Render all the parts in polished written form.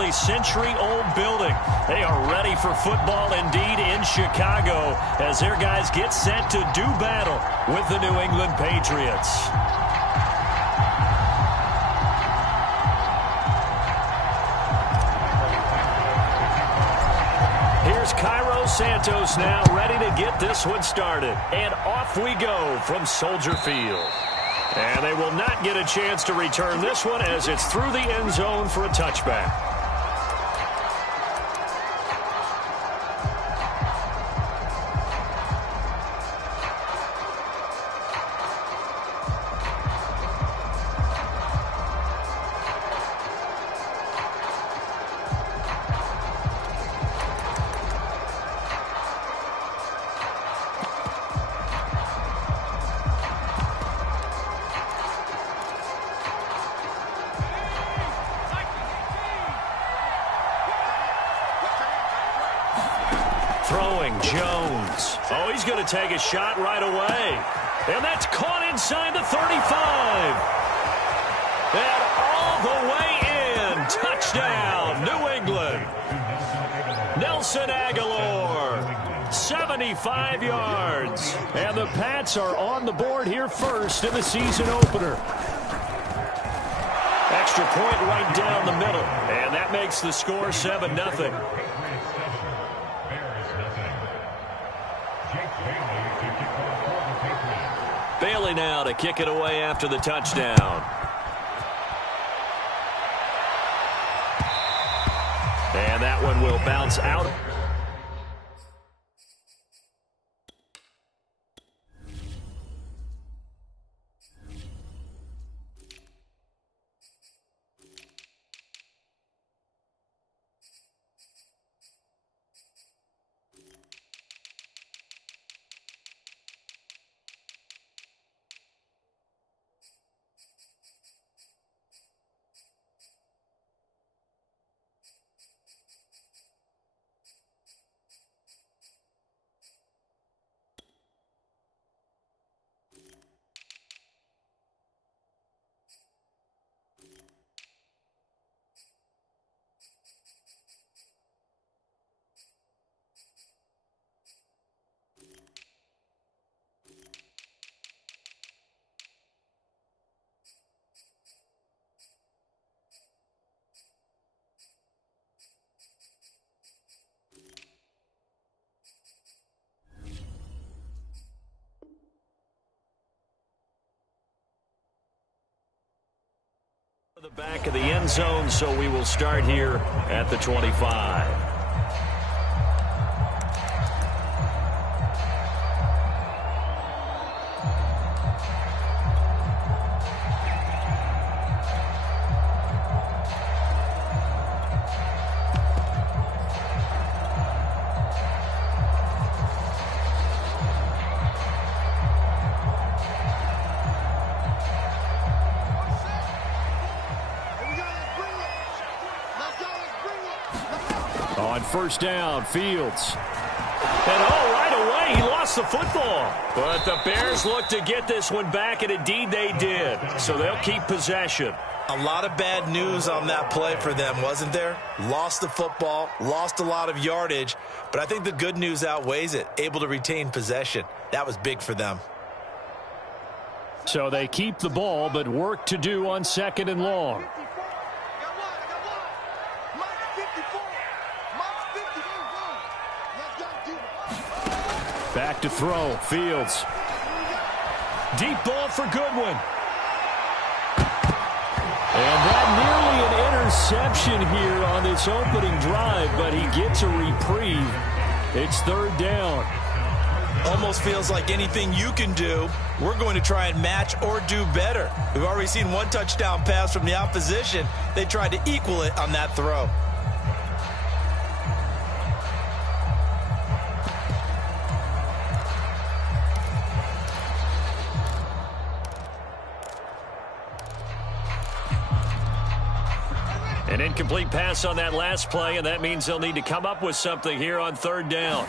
nearly century-old building. They are ready for football indeed in Chicago as their guys get set to do battle with the New England Patriots. Here's Cairo Santos now ready to get this one started. And off we go from Soldier Field. And they will not get a chance to return this one as it's through the end zone for a touchback. Throwing Jones. Oh, he's going to take a shot right away. And that's caught inside the 35. And all the way in. Touchdown, New England. Nelson Aguilar, 75 yards. And the Pats are on the board here first in the season opener. Extra point right down the middle. And that makes the score 7-0. Bailey now to kick it away after the touchdown. And that one will bounce out. The back of the end zone, so we will start here at the 25. On first down, Fields. And right away, he lost the football. But the Bears look to get this one back, and indeed they did. So they'll keep possession. A lot of bad news on that play for them, wasn't there? Lost the football, lost a lot of yardage, but I think the good news outweighs it. Able to retain possession. That was big for them. So they keep the ball, but work to do on second and long. Back to throw. Fields. Deep ball for Goodwin. And that nearly an interception here on this opening drive, but he gets a reprieve. It's third down. Almost feels like anything you can do, we're going to try and match or do better. We've already seen one touchdown pass from the opposition. They tried to equal it on that throw. An incomplete pass on that last play, and that means they'll need to come up with something here on third down.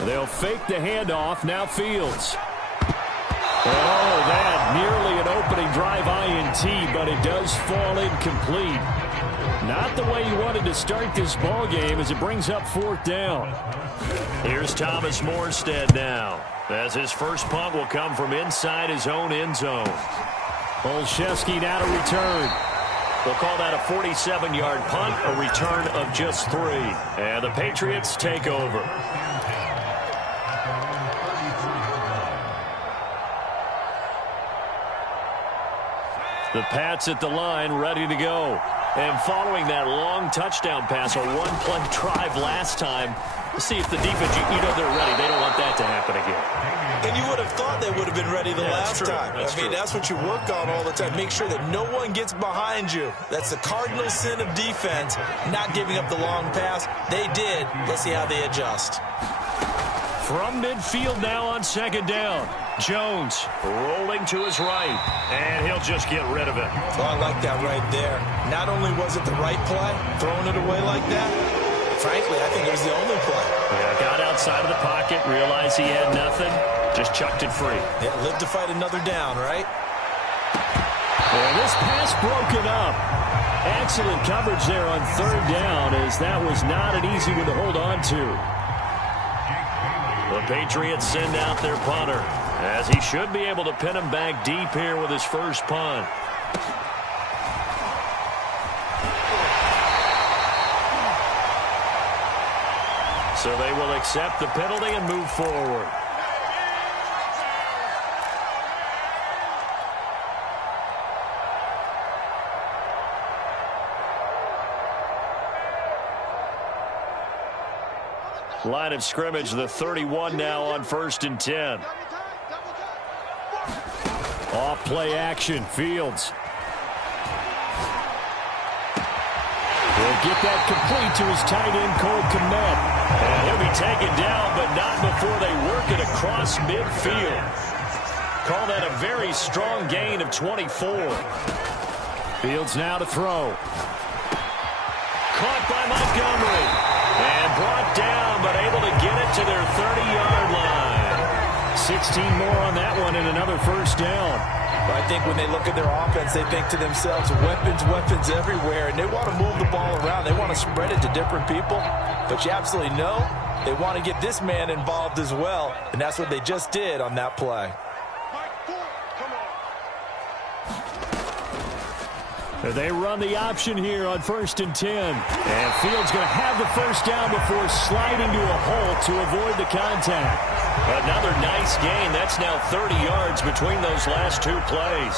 They'll fake the handoff. Now Fields. Oh, that nearly an opening drive INT. PAT, but it does fall incomplete. Not the way you wanted to start this ball game as it brings up 4th down. Here's Thomas Morstead now, as his first punt will come from inside his own end zone. Olszewski now to return. They'll call that a 47-yard punt, a return of just 3. And the Patriots take over. The Pats at the line, ready to go. And following that long touchdown pass, a one-play drive last time, let's see if the defense, they're ready. They don't want that to happen again. And you would have thought they would have been ready the last time. That's what you work on all the time. Make sure that no one gets behind you. That's the cardinal sin of defense, not giving up the long pass. They did. Let's see how they adjust. From midfield now on 2nd down. Jones rolling to his right, and he'll just get rid of it. Oh, I like that right there. Not only was it the right play, throwing it away like that, frankly, I think it was the only play. Yeah, got outside of the pocket, realized he had nothing, just chucked it free. Yeah, live to fight another down, right? And this pass broken up. Excellent coverage there on 3rd down, as that was not an easy one to hold on to. The Patriots send out their punter, as he should be able to pin him back deep here with his first punt. So they will accept the penalty and move forward. Line of scrimmage, the 31 now on 1st and 10. Off play action, Fields. He'll get that complete to his tight end, Cole Kmet. And he'll be taken down, but not before they work it across midfield. Call that a very strong gain of 24. Fields now to throw. Caught by Montgomery. And brought down, but able to get it to their 30-yard line. 16 more on that one and another first down. I think when they look at their offense, they think to themselves, weapons, weapons everywhere, and they want to move the ball around. They want to spread it to different people. But you absolutely know they want to get this man involved as well, and that's what they just did on that play. They run the option here on 1st and 10. And Fields going to have the first down before sliding to a hole to avoid the contact. Another nice gain. That's now 30 yards between those last 2 plays.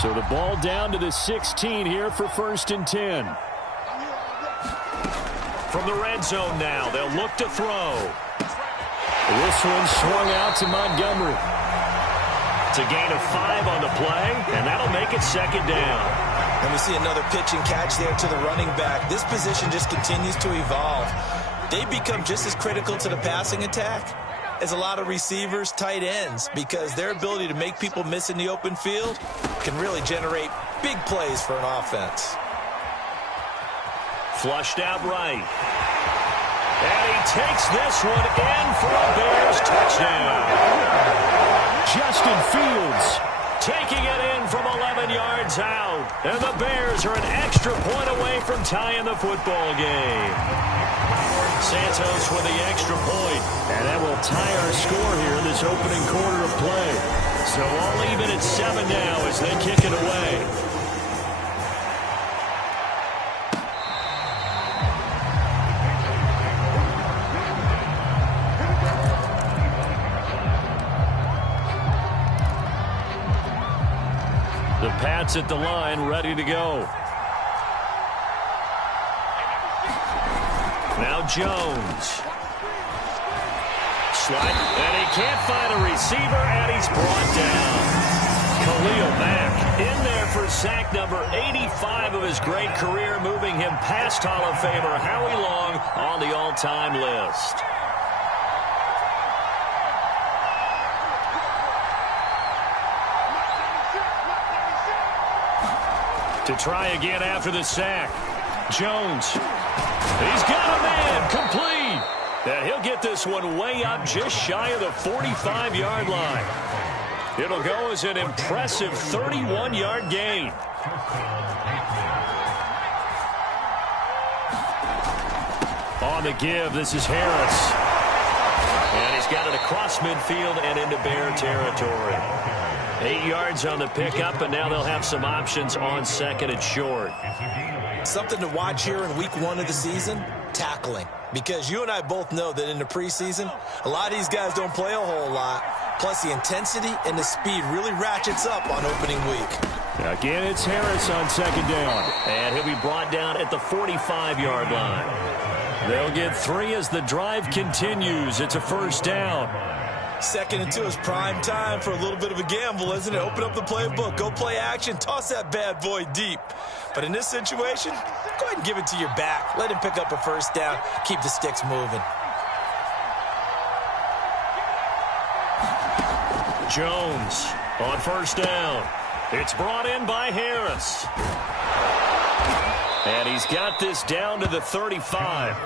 So the ball down to the 16 here for 1st and 10. From the red zone now, they'll look to throw. This one swung out to Montgomery. It's a gain of 5 on the play, and that'll make it 2nd down. And we see another pitch and catch there to the running back. This position just continues to evolve. They become just as critical to the passing attack as a lot of receivers, tight ends, because their ability to make people miss in the open field can really generate big plays for an offense. Flushed out right. And he takes this one in for a Bears touchdown. Justin Fields taking it in from 11 yards out. And the Bears are an extra point away from tying the football game. Santos with the extra point. And that will tie our score here in this opening quarter of play. So all even at 7 now as they kick it away. The Pats at the line, ready to go. Now Jones. Slide, and he can't find a receiver, and he's brought down. Khalil Mack in there for sack number 85 of his great career, moving him past Hall of Famer Howie Long on the all-time list. To try again after the sack. Jones. He's got a man. Complete. And he'll get this one way up just shy of the 45-yard line. It'll go as an impressive 31-yard gain. On the give, this is Harris. And he's got it across midfield and into Bear territory. 8 yards on the pickup, and now they'll have some options on second and short. Something to watch here in week 1 of the season, tackling. Because you and I both know that in the preseason, a lot of these guys don't play a whole lot. Plus, the intensity and the speed really ratchets up on opening week. Again, it's Harris on second down. And he'll be brought down at the 45-yard line. They'll get 3 as the drive continues. It's a first down. 2nd and 2 is prime time for a little bit of a gamble, isn't it? Open up the playbook, go play action, toss that bad boy deep. But in this situation, go ahead and give it to your back. Let him pick up a first down. Keep the sticks moving. Jones on first down. It's brought in by Harris. And he's got this down to the 35.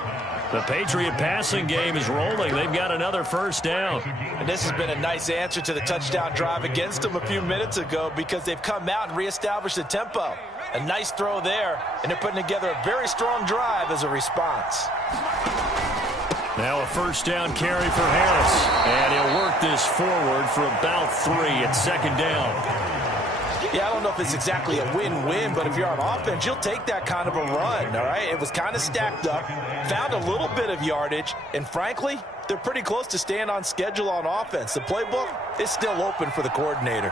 The Patriot passing game is rolling. They've got another first down. And this has been a nice answer to the touchdown drive against them a few minutes ago because they've come out and reestablished the tempo. A nice throw there, and they're putting together a very strong drive as a response. Now a first down carry for Harris. And he'll work this forward for about 3 at second down. Yeah, I don't know if it's exactly a win-win, but if you're on offense, you'll take that kind of a run, all right? It was kind of stacked up, found a little bit of yardage, and frankly, they're pretty close to staying on schedule on offense. The playbook is still open for the coordinator.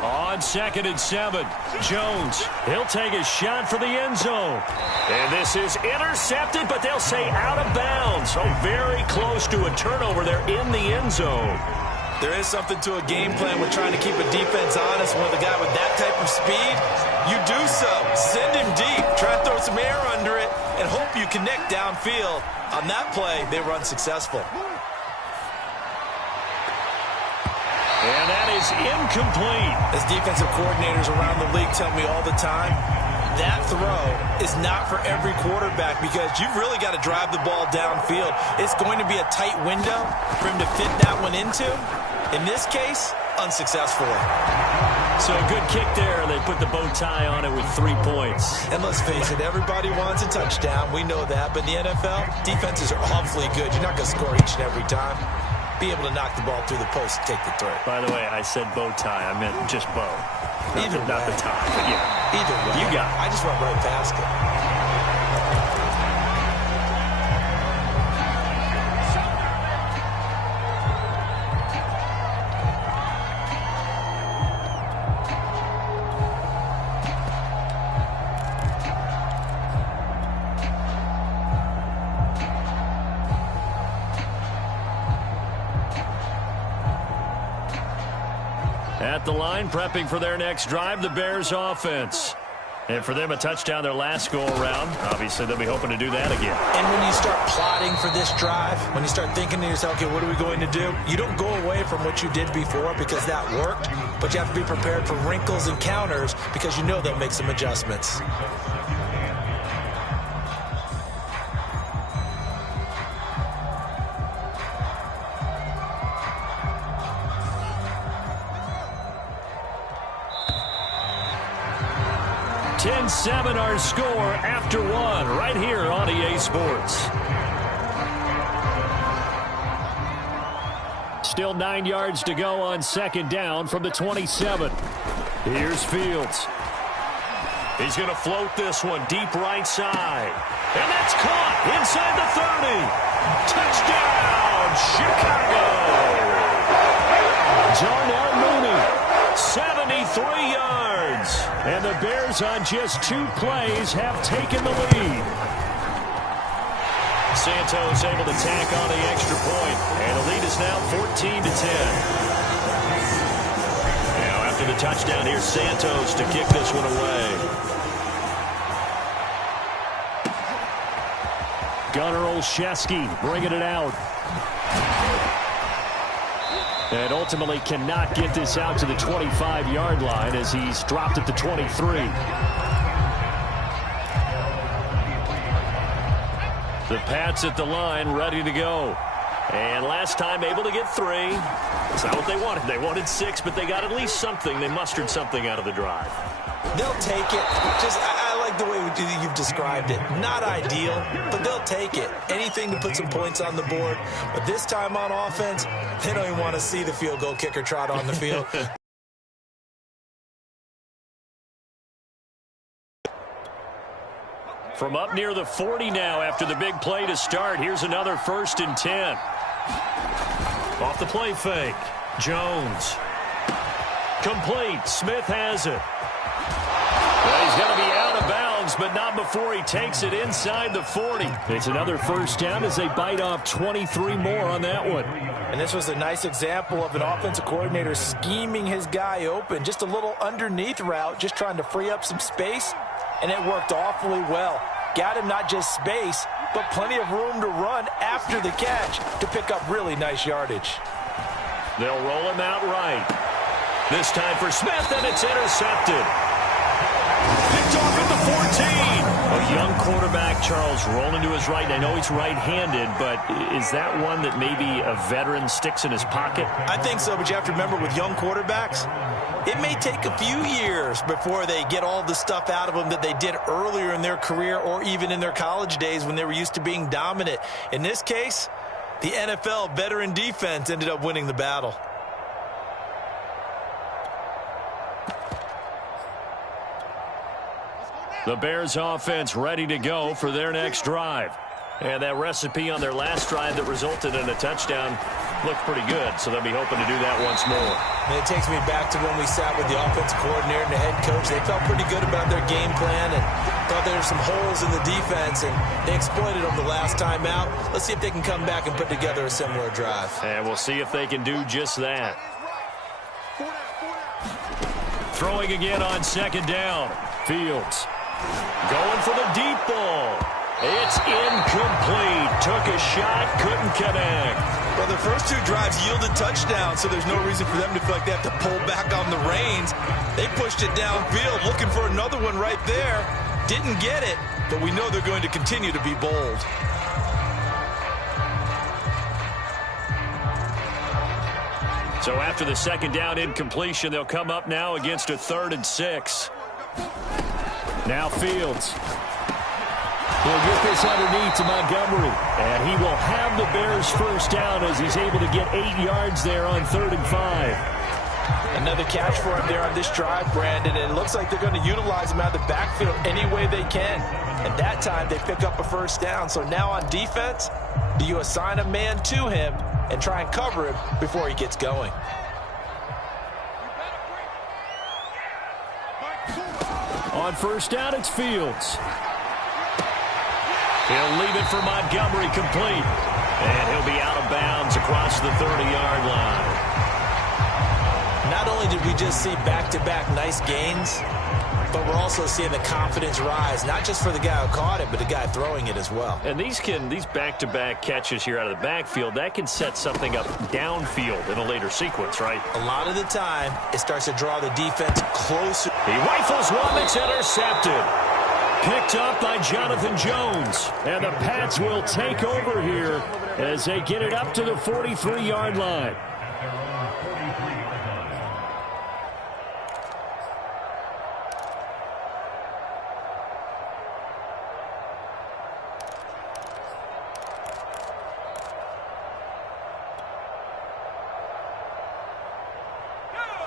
On 2nd and 7, Jones, he'll take a shot for the end zone. And this is intercepted, but they'll say out of bounds. So very close to a turnover there in the end zone. There is something to a game plan with trying to keep a defense honest. When the guy with that type of speed, you do so. Send him deep. Try to throw some air under it and hope you connect downfield. On that play, they were unsuccessful. And that is incomplete. As defensive coordinators around the league tell me all the time, that throw is not for every quarterback because you've really got to drive the ball downfield. It's going to be a tight window for him to fit that one into. In this case, unsuccessfully. So a good kick there. They put the bow tie on it with 3 points. And let's face it, everybody wants a touchdown. We know that. But in the NFL, defenses are awfully good. You're not going to score each and every time. Be able to knock the ball through the post and take the throw. By the way, I said bow tie. I meant just bow. Not the tie, but yeah. Either way. You got it. I just went right past it. At the line, prepping for their next drive, the Bears offense. And for them, a touchdown their last go-around. Obviously, they'll be hoping to do that again. And when you start plotting for this drive, when you start thinking to yourself, okay, what are we going to do? You don't go away from what you did before because that worked, but you have to be prepared for wrinkles and counters because you know they'll make some adjustments. Seven our score after 1 right here on EA Sports. Still 9 yards to go on second down from the 27. Here's Fields. He's going to float this one deep right side. And that's caught inside the 30. Touchdown, Chicago. Darnell Mooney, 73 yards. And the Bears on just 2 plays have taken the lead. Santos able to tack on the extra point. And the lead is now 14-10. Now after the touchdown, here's Santos to kick this one away. Gunnar Olszewski bringing it out. And ultimately cannot get this out to the 25-yard line as he's dropped at the 23. The Pats at the line, ready to go. And last time able to get 3. It's not what they wanted. They wanted 6, but they got at least something. They mustered something out of the drive. They'll take it. I like the way you've described it. Not ideal, but they'll take it. Anything to put some points on the board. But this time on offense, they don't even want to see the field goal kicker trot on the field. From up near the 40 now after the big play to start. Here's another 1st and 10. Off the play fake. Jones. Complete. Smith has it. Well, he's going to be out of bounds, but not before he takes it inside the 40. It's another 1st down as they bite off 23 more on that one. And this was a nice example of an offensive coordinator scheming his guy open. Just a little underneath route, just trying to free up some space. And it worked awfully well. Got him not just space, but plenty of room to run after the catch to pick up really nice yardage. They'll roll him out right. This time for Smith, and it's intercepted. Picked off at the 14. A young quarterback, Charles, rolling to his right. I know he's right-handed, but is that one that maybe a veteran sticks in his pocket? I think so, but you have to remember with young quarterbacks, it may take a few years before they get all the stuff out of them that they did earlier in their career or even in their college days when they were used to being dominant. In this case, the NFL veteran defense ended up winning the battle. The Bears offense ready to go for their next drive. And that recipe on their last drive that resulted in a touchdown looked pretty good, so they'll be hoping to do that once more. And it takes me back to when we sat with the offensive coordinator and the head coach. They felt pretty good about their game plan and thought there were some holes in the defense, and they exploited them the last time out. Let's see if they can come back and put together a similar drive. And we'll see if they can do just that. Throwing again on 2nd down. Fields going for the deep ball. It's incomplete. Took a shot, couldn't connect. Well, the first 2 drives yielded touchdowns, so there's no reason for them to feel like they have to pull back on the reins. They pushed it downfield, looking for another one right there. Didn't get it, but we know they're going to continue to be bold. So after the 2nd down incompletion, they'll come up now against a 3rd and 6. Now Fields. He'll get this underneath to Montgomery. And he will have the Bears 1st down as he's able to get 8 yards there on 3rd and 5. Another catch for him there on this drive, Brandon. And it looks like they're going to utilize him out of the backfield any way they can. And that time they pick up a 1st down. So now on defense, do you assign a man to him and try and cover him before he gets going? On 1st down, it's Fields. He'll leave it for Montgomery complete. And he'll be out of bounds across the 30-yard line. Not only did we just see back-to-back nice gains, but we're also seeing the confidence rise, not just for the guy who caught it, but the guy throwing it as well. And these back-to-back catches here out of the backfield, that can set something up downfield in a later sequence, right? A lot of the time, it starts to draw the defense closer. He rifles one that's intercepted. Picked up by Jonathan Jones. And the Pats will take over here as they get it up to the 43-yard line.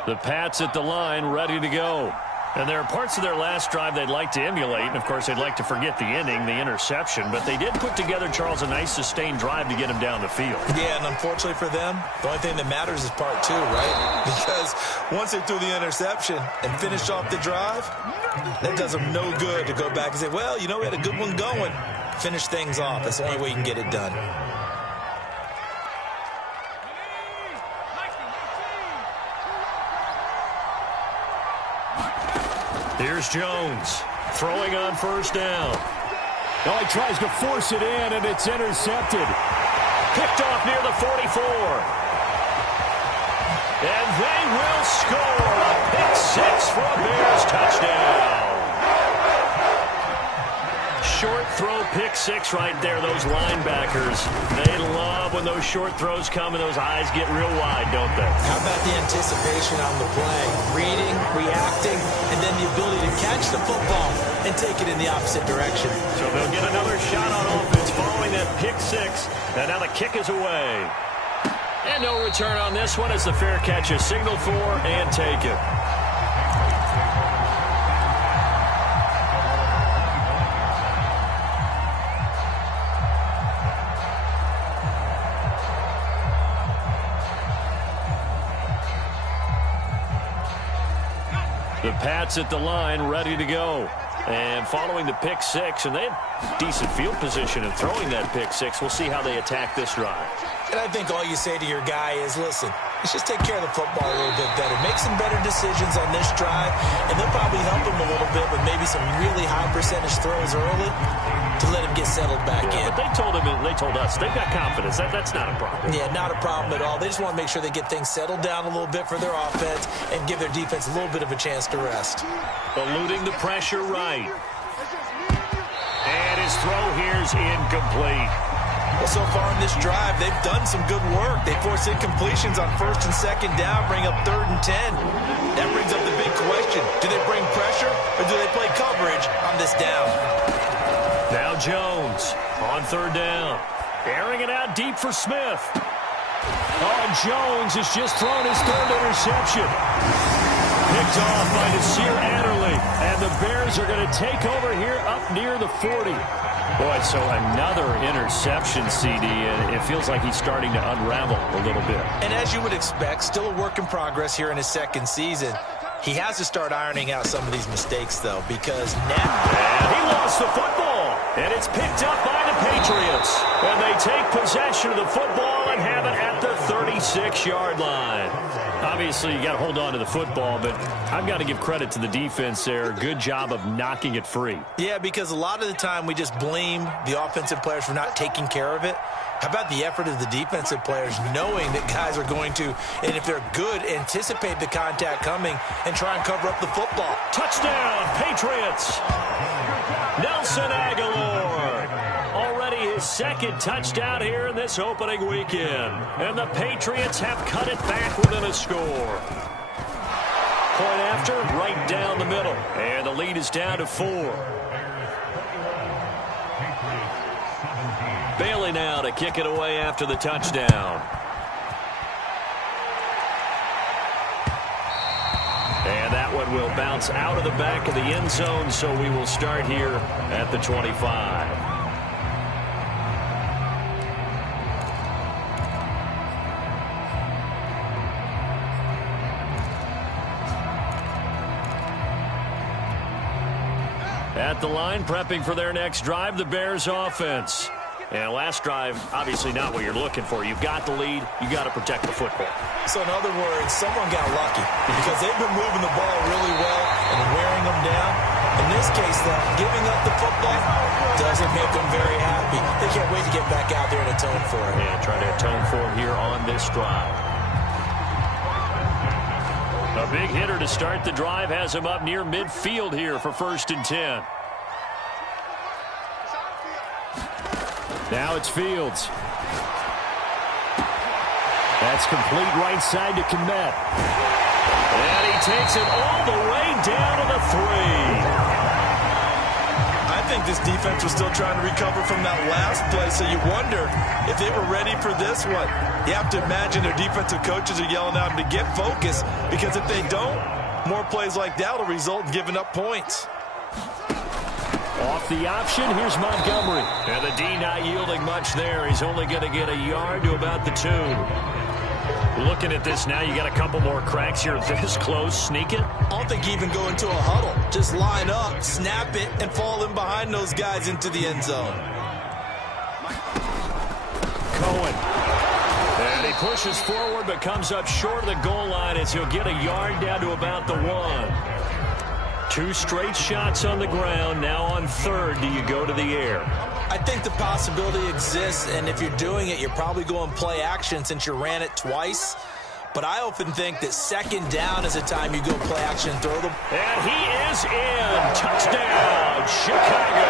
The Pats at the line, ready to go. And there are parts of their last drive they'd like to emulate. And, of course, they'd like to forget the ending, the interception. But they did put together, Charles, a nice sustained drive to get him down the field. Yeah, and unfortunately for them, the only thing that matters is part 2, right? Because once they threw the interception and finished off the drive, that does them no good to go back and say, well, you know, we had a good one going. Finish things off. That's the only way you can get it done. Here's Jones throwing on 1st down. Oh, he tries to force it in, and it's intercepted. Picked off near the 44. And they will score a pick six for a Bears touchdown. Short throw pick six right there. Those linebackers, they love when those short throws come and those eyes get real wide, don't they? How about the anticipation on the play? Reading, reacting, and then the ability to catch the football and take it in the opposite direction. So they'll get another shot on offense following that pick six. And now the kick is away. And no return on this one as the fair catch is signaled for and taken. The Pats at the line, ready to go. And following the pick six, and they have decent field position in throwing that pick six. We'll see how they attack this drive. And I think all you say to your guy is, listen, let's just take care of the football a little bit better. Make some better decisions on this drive, and they'll probably help him a little bit with maybe some really high percentage throws early to let him get settled back in. But they told us, they've got confidence. That's not a problem. Yeah, not a problem at all. They just want to make sure they get things settled down a little bit for their offense and give their defense a little bit of a chance to rest. Eluding the pressure right. And his throw here's incomplete. Well, so far in this drive, they've done some good work. They force incompletions on first and second down, bring up 3rd and 10. That brings up the big question. Do they bring pressure or do they play coverage on this down? Now Jones on 3rd down. Airing it out deep for Smith. Oh, Jones has just thrown his 3rd interception. Picked off by Nasir Adderley. And the Bears are going to take over here up near the 40. Boy, so another interception, CD, and it feels like he's starting to unravel a little bit. And as you would expect, still a work in progress here in his 2nd season. He has to start ironing out some of these mistakes, though, because now... And he lost the football, and it's picked up by the Patriots. And they take possession of the football and have it at the 36-yard line. Obviously, you got to hold on to the football, but I've got to give credit to the defense there. Good job of knocking it free. Yeah, because a lot of the time we just blame the offensive players for not taking care of it. How about the effort of the defensive players knowing that guys are going to, and if they're good, anticipate the contact coming and try and cover up the football. Touchdown, Patriots! Nelson Aguilar. Already his 2nd touchdown here in this opening weekend. And the Patriots have cut it back within a score. Point after, right down the middle. And the lead is down to 4. Bailey now to kick it away after the touchdown. And that one will bounce out of the back of the end zone, so we will start here at the 25. At the line, prepping for their next drive, the Bears offense. And last drive, obviously not what you're looking for. You've got the lead. You got to protect the football. So in other words, someone got lucky because they've been moving the ball really well and wearing them down. In this case, though, giving up the football doesn't make them very happy. They can't wait to get back out there and atone for it. And try to atone for it here on this drive. A big hitter to start the drive has him up near midfield here for 1st and 10. Now it's Fields. That's complete right side to Kmet. And he takes it all the way down to the 3. I think this defense was still trying to recover from that last play, so you wonder if they were ready for this one. You have to imagine their defensive coaches are yelling at them to get focused, because if they don't, more plays like that will result in giving up points. Off the option, here's Montgomery. And the D not yielding much there. He's only going to get a yard to about the 2. Looking at this now, you got a couple more cracks here this close. Sneak it. I don't think you even go into a huddle. Just line up, snap it, and fall in behind those guys into the end zone. Cohen. And he pushes forward but comes up short of the goal line as he'll get a yard down to about the 1. 2 straight shots on the ground. Now on 3rd, do you go to the air? I think the possibility exists, and if you're doing it, you're probably going play action since you ran it twice. but I often think that second down is a time you go play action, throw the... And he is in. Touchdown, Chicago.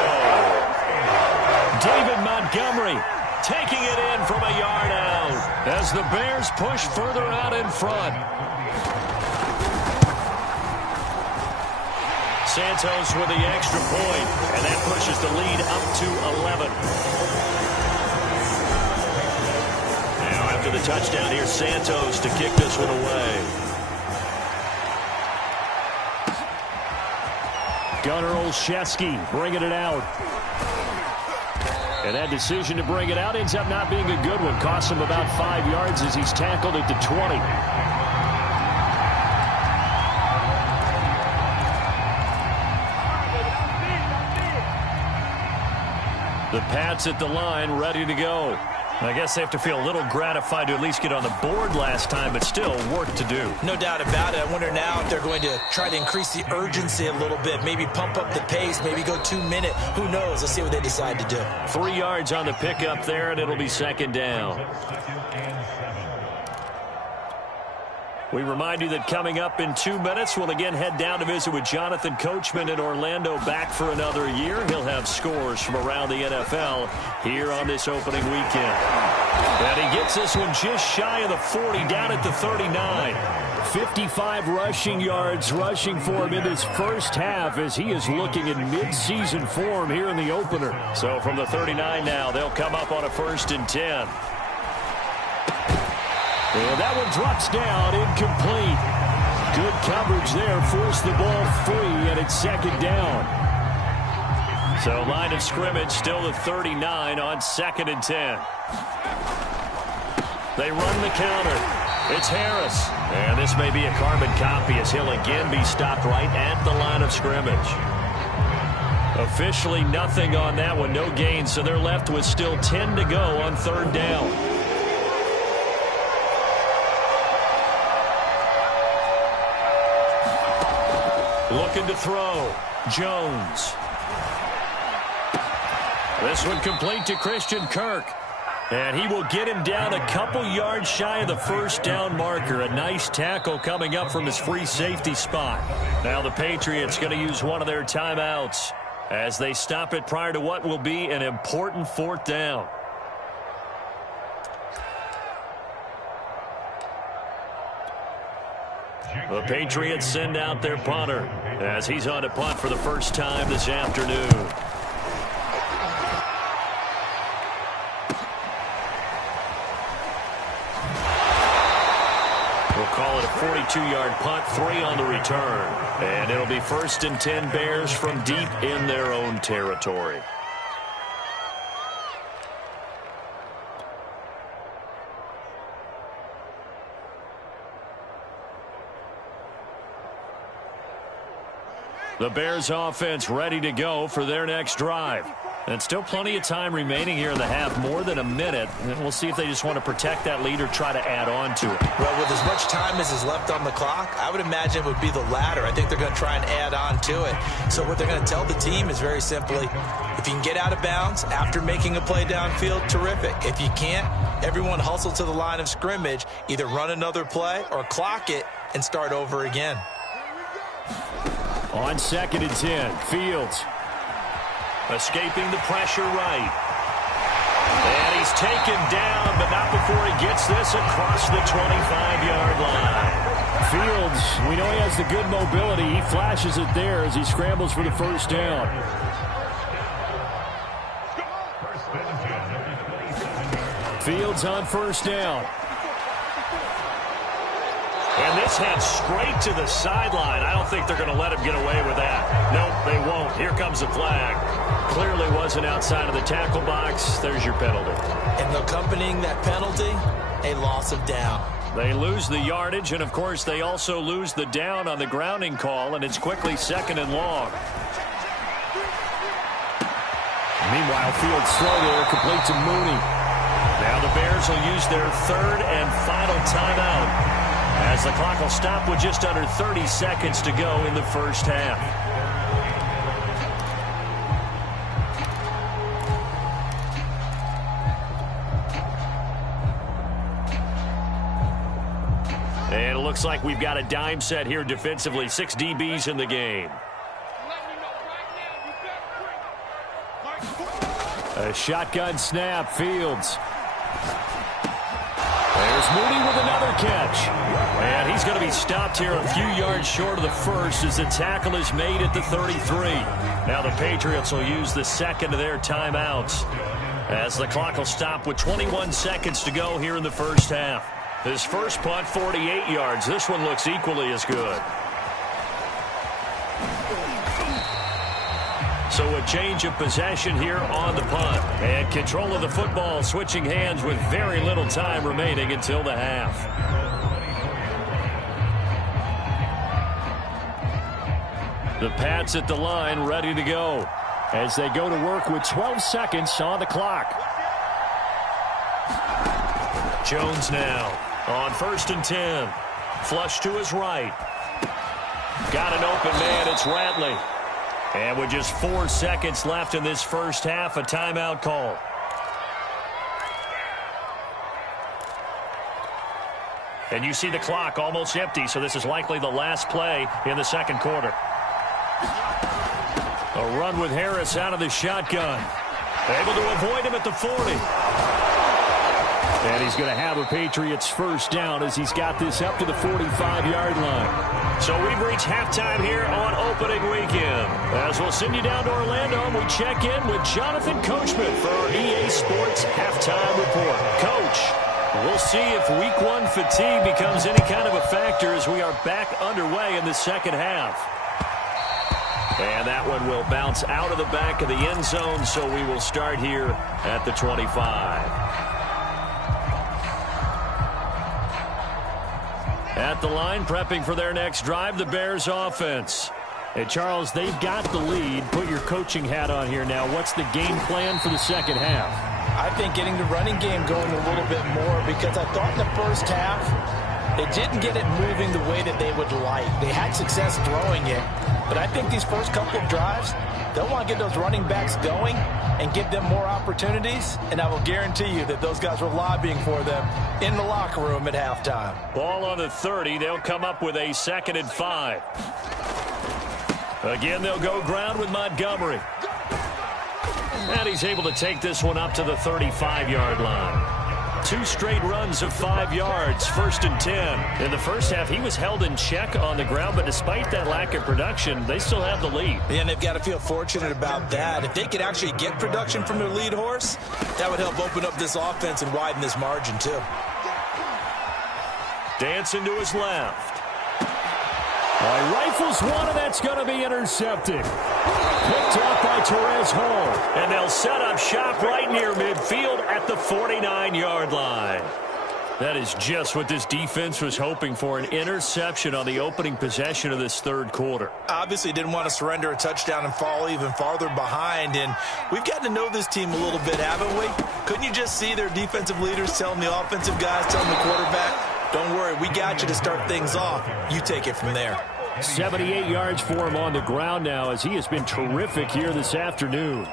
David Montgomery taking it in from a yard out as the Bears push further out in front. Santos with the extra point, and that pushes the lead up to 11. Now after the touchdown, here's Santos to kick this one away. Gunnar Olszewski bringing it out. And that decision to bring it out ends up not being a good one. Costs him about 5 yards as he's tackled at the 20. The Pats at the line, ready to go. I guess they have to feel a little gratified to at least get on the board last time, but still work to do. No doubt about it. I wonder now if they're going to try to increase the urgency a little bit, maybe pump up the pace, maybe go 2 minute. Who knows? Let's see what they decide to do. 3 yards on the pickup there, and it'll be second down. We remind you that coming up in 2 minutes, we'll again head down to visit with Jonathan Coachman in Orlando, back for another year. He'll have scores from around the NFL here on this opening weekend. And he gets this one just shy of the 40, down at the 39. 55 rushing yards rushing for him in this first half as he is looking in mid-season form here in the opener. So from the 39 now, they'll come up on a 1st and 10. And that one drops down, incomplete. Good coverage there, forced the ball free, and it's second down. So line of scrimmage still the 39 on 2nd and 10. They run the counter. It's Harris. And this may be a carbon copy as he'll again be stopped right at the line of scrimmage. Officially nothing on that one, no gain, so they're left with still 10 to go on 3rd down. Looking to throw. Jones. This one complete to Christian Kirk. And he will get him down a couple yards shy of the 1st down marker. A nice tackle coming up from his free safety spot. Now the Patriots going to use one of their timeouts as they stop it prior to what will be an important 4th down. The Patriots send out their punter as he's on to punt for the first time this afternoon. We'll call it a 42-yard punt, 3 on the return. And it'll be 1st and 10 Bears from deep in their own territory. The Bears offense ready to go for their next drive. And still plenty of time remaining here in the half, more than a minute. And we'll see if they just want to protect that lead or try to add on to it. Well, with as much time as is left on the clock, I would imagine it would be the latter. I think they're going to try and add on to it. So what they're going to tell the team is very simply, if you can get out of bounds after making a play downfield, terrific. If you can't, everyone hustle to the line of scrimmage, either run another play or clock it and start over again. On 2nd and 10, Fields. Escaping the pressure right. And he's taken down, but not before he gets this across the 25-yard line. Fields, we know he has the good mobility. He flashes it there as he scrambles for the 1st down. Fields on 1st down. And this heads straight to the sideline. I don't think they're going to let him get away with that. Nope, they won't. Here comes the flag. Clearly wasn't outside of the tackle box. There's your penalty. And accompanying that penalty, a loss of down. They lose the yardage, and, of course, they also lose the down on the grounding call, and it's quickly 2nd and long. Meanwhile, Fields throw there, complete to Mooney. Now the Bears will use their 3rd and final timeout, as the clock will stop with just under 30 seconds to go in the first half. looks like we've got a dime set here defensively. 6 DBs in the game. A shotgun snap, Fields. There's Mooney with another catch. And he's going to be stopped here a few yards short of the first as the tackle is made at the 33. Now the Patriots will use the second of their timeouts as the clock will stop with 21 seconds to go here in the first half. His first punt, 48 yards. This one looks equally as good. So a change of possession here on the punt. And control of the football switching hands with very little time remaining until the half. The Pats at the line ready to go as they go to work with 12 seconds on the clock. Jones now on 1st and 10. Flush to his right. Got an open man. It's Ratley. And with just 4 seconds left in this first half, a timeout call. And you see the clock almost empty, so this is likely the last play in the second quarter. A run with Harris out of the shotgun. Able to avoid him at the 40. And he's going to have a Patriots first down as he's got this up to the 45-yard line. So we've reached halftime here on opening weekend. As we'll send you down to Orlando, we check in with Jonathan Coachman for our EA Sports Halftime Report. Coach, we'll see if Week 1 fatigue becomes any kind of a factor as we are back underway in the second half. And that one will bounce out of the back of the end zone, so we will start here at the 25. At the line, prepping for their next drive, the Bears offense. And Charles, they've got the lead. Put your coaching hat on here now. What's the game plan for the second half? I think getting the running game going a little bit more, because I thought in the first half they didn't get it moving the way that they would like. They had success throwing it, but I think these first couple of drives, they'll want to get those running backs going and give them more opportunities, and I will guarantee you that those guys were lobbying for them in the locker room at halftime. Ball on the 30. They'll come up with a 2nd and 5. Again, they'll go ground with Montgomery. And he's able to take this one up to the 35-yard line. 2 straight runs of 5 yards, 1st and 10. In the first half, he was held in check on the ground, but despite that lack of production, they still have the lead. Yeah, and they've got to feel fortunate about that. If they could actually get production from their lead horse, that would help open up this offense and widen this margin, too. Dancing to his left. Rifles one, and that's going to be intercepted. Picked off by Terez Hall. And they'll set up shop right near midfield at the 49-yard line. That is just what this defense was hoping for, an interception on the opening possession of this third quarter. Obviously didn't want to surrender a touchdown and fall even farther behind, and we've gotten to know this team a little bit, haven't we? Couldn't you just see their defensive leaders telling the offensive guys, telling the quarterback, don't worry, we got you to start things off. You take it from there. 78 yards for him on the ground now as he has been terrific here this afternoon.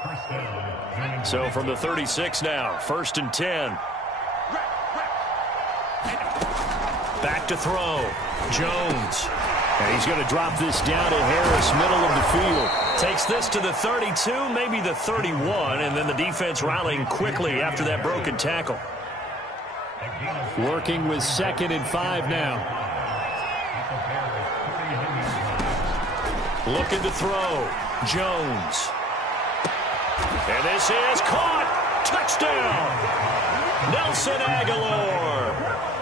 So from the 36 now, 1st and 10. Back to throw. Jones. And he's going to drop this down to Harris, middle of the field. Takes this to the 32, maybe the 31, and then the defense rallying quickly after that broken tackle. Working with 2nd and 5 now. Looking to throw. Jones. And this is caught. Touchdown. Nelson Aguilar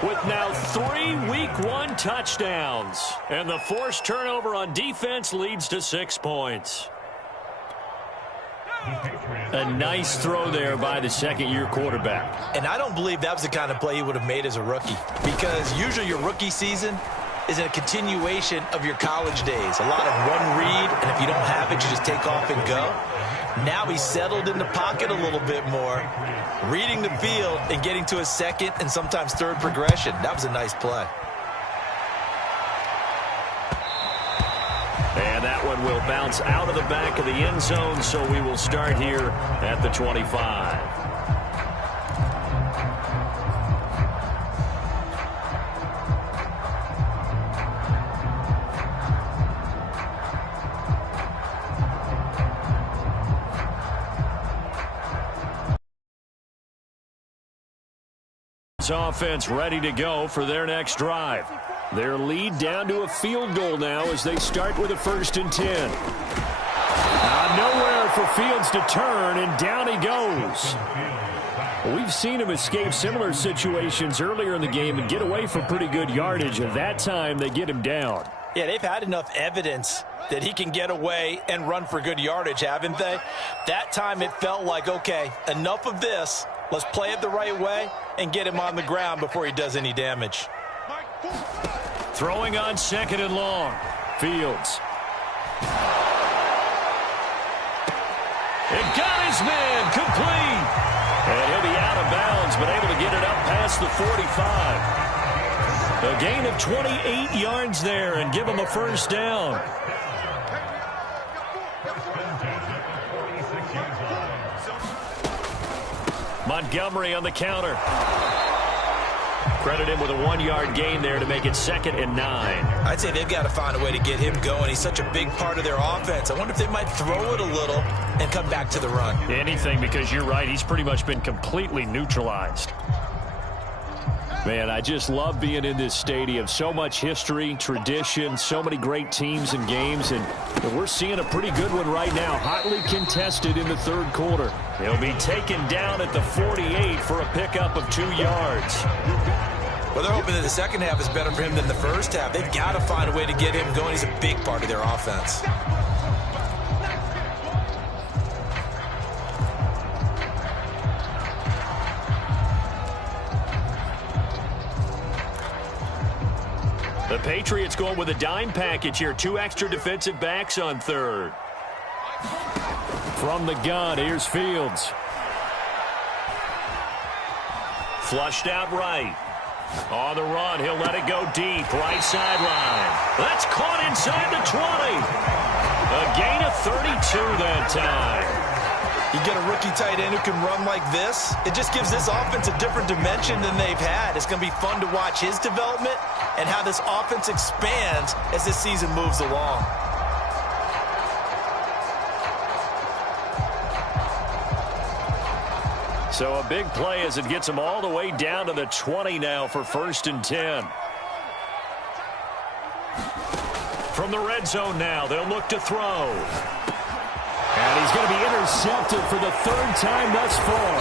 with now 3 Week 1 touchdowns. And the forced turnover on defense leads to 6 points. A nice throw there by the second-year quarterback. And I don't believe that was the kind of play he would have made as a rookie, because usually your rookie season is a continuation of your college days. A lot of one read, and if you don't have it, you just take off and go. Now he's settled in the pocket a little bit more, reading the field and getting to a second and sometimes third progression. That was a nice play. And that one will bounce out of the back of the end zone, so we will start here at the 25. Bears offense ready to go for their next drive. Their lead down to a field goal now as they start with a 1st and 10. Nowhere for Fields to turn, and down he goes. We've seen him escape similar situations earlier in the game and get away from pretty good yardage, and that time they get him down. Yeah, they've had enough evidence that he can get away and run for good yardage, haven't they? That time it felt like, okay, enough of this. Let's play it the right way and get him on the ground before he does any damage. Throwing on 2nd and long. Fields. It got his man complete. And he'll be out of bounds, but able to get it up past the 45. A gain of 28 yards there and give him a 1st down. Montgomery on the counter. Credit him with a 1-yard gain there to make it 2nd and 9. I'd say they've got to find a way to get him going. He's such a big part of their offense. I wonder if they might throw it a little and come back to the run. Anything, because you're right. He's pretty much been completely neutralized. Man, I just love being in this stadium. So much history, tradition, so many great teams and games, and we're seeing a pretty good one right now, hotly contested in the 3rd quarter. He'll be taken down at the 48 for a pickup of 2 yards. Well, they're hoping that the second half is better for him than the first half. They've got to find a way to get him going. He's a big part of their offense. The Patriots going with a dime package here. 2 extra defensive backs on 3rd. From the gun, here's Fields. Flushed out right. On the run, he'll let it go deep. Right sideline. That's caught inside the 20. A gain of 32 that time. You get a rookie tight end who can run like this, it just gives this offense a different dimension than they've had. It's going to be fun to watch his development and how this offense expands as this season moves along. So a big play as it gets them all the way down to the 20 now for 1st and 10. From the red zone now, they'll look to throw. And he's going to be intercepted for the 3rd time thus far.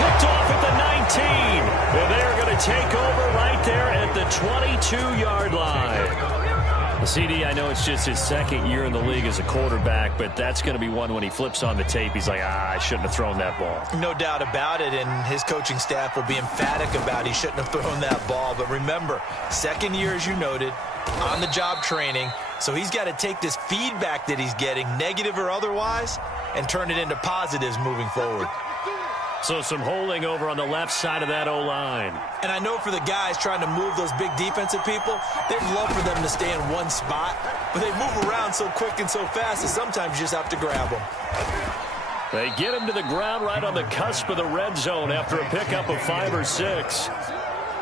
Picked off at the 19. And they're going to take over right there at the 22-yard line. CD, I know it's just his 2nd year in the league as a quarterback, but that's going to be one when he flips on the tape. He's like, I shouldn't have thrown that ball. No doubt about it, and his coaching staff will be emphatic about he shouldn't have thrown that ball. But remember, 2nd year, as you noted, on-the-job training. So he's got to take this feedback that he's getting, negative or otherwise, and turn it into positives moving forward. So some holding over on the left side of that O-line. And I know for the guys trying to move those big defensive people, they'd love for them to stay in one spot, but they move around so quick and so fast that sometimes you just have to grab them. They get him to the ground right on the cusp of the red zone after a pickup of 5 or 6.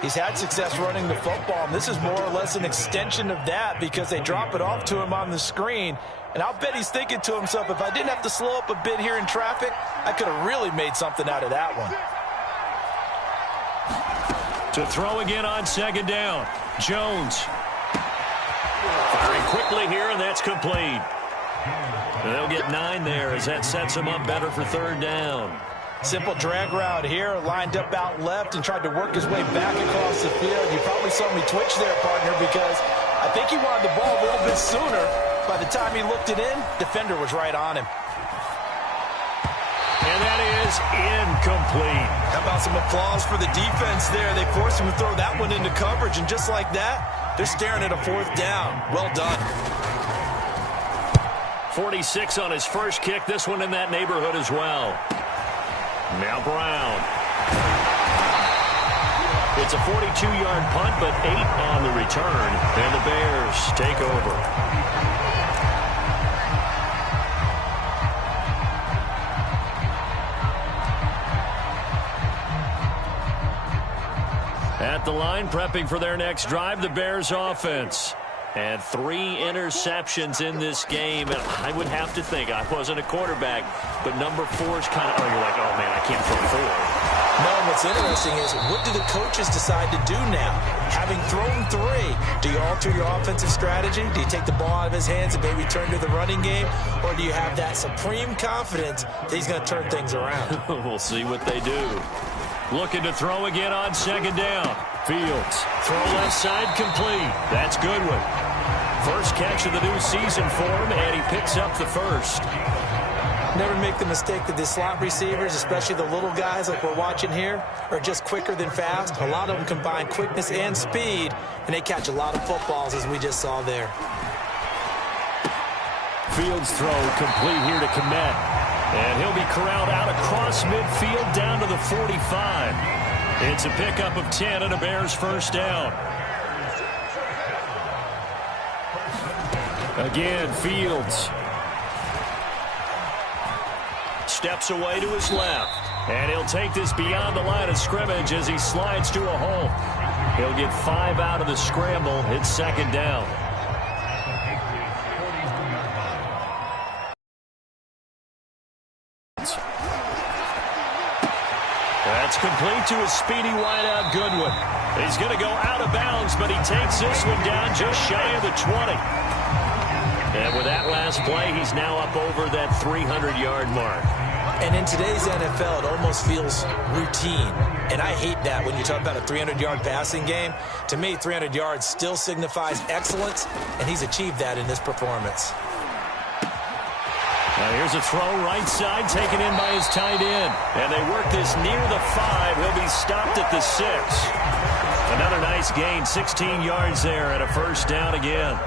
He's had success running the football, and this is more or less an extension of that because they drop it off to him on the screen. And I'll bet he's thinking to himself, if I didn't have to slow up a bit here in traffic, I could have really made something out of that one. To throw again on 2nd down. Jones. Firing quickly here, and that's complete. And they'll get 9 there as that sets them up better for 3rd down. Simple drag route here, lined up out left and tried to work his way back across the field. You probably saw me twitch there, partner, because I think he wanted the ball a little bit sooner. By the time he looked it in, defender was right on him. And that is incomplete. How about some applause for the defense there? They forced him to throw that one into coverage, and just like that, they're staring at a 4th down. Well done. 46 on his first kick. This one in that neighborhood as well. Now Brown. It's a 42-yard punt, but 8 on the return. And the Bears take over. At the line, prepping for their next drive, the Bears offense. And 3 interceptions in this game. And I would have to think, I wasn't a quarterback, but number 4 is kind of, oh, you're like, oh, man, I can't throw 4. No, what's interesting is, what do the coaches decide to do now? Having thrown 3, do you alter your offensive strategy? Do you take the ball out of his hands and maybe turn to the running game? Or do you have that supreme confidence that he's going to turn things around? We'll see what they do. Looking to throw again on 2nd down. Fields. Throw left side complete. That's Goodwin. First catch of the new season for him, and he picks up the first. Never make the mistake that the slot receivers, especially the little guys like we're watching here, are just quicker than fast. A lot of them combine quickness and speed, and they catch a lot of footballs, as we just saw there. Fields throw complete here to Kmet. And he'll be corralled out across midfield down to the 45. It's a pickup of 10 and a Bears first down. Again, Fields. Steps away to his left. And he'll take this beyond the line of scrimmage as he slides to a hole. He'll get 5 out of the scramble. It's 2nd down. That's complete to his speedy wideout, Goodwin. He's going to go out of bounds, but he takes this one down just shy of the 20. And with that last play, he's now up over that 300-yard mark. And in today's NFL, it almost feels routine. And I hate that when you talk about a 300-yard passing game. To me, 300 yards still signifies excellence, and he's achieved that in this performance. Now here's a throw right side taken in by his tight end. And they work this near the 5. He'll be stopped at the 6. Another nice gain, 16 yards there and a first down again.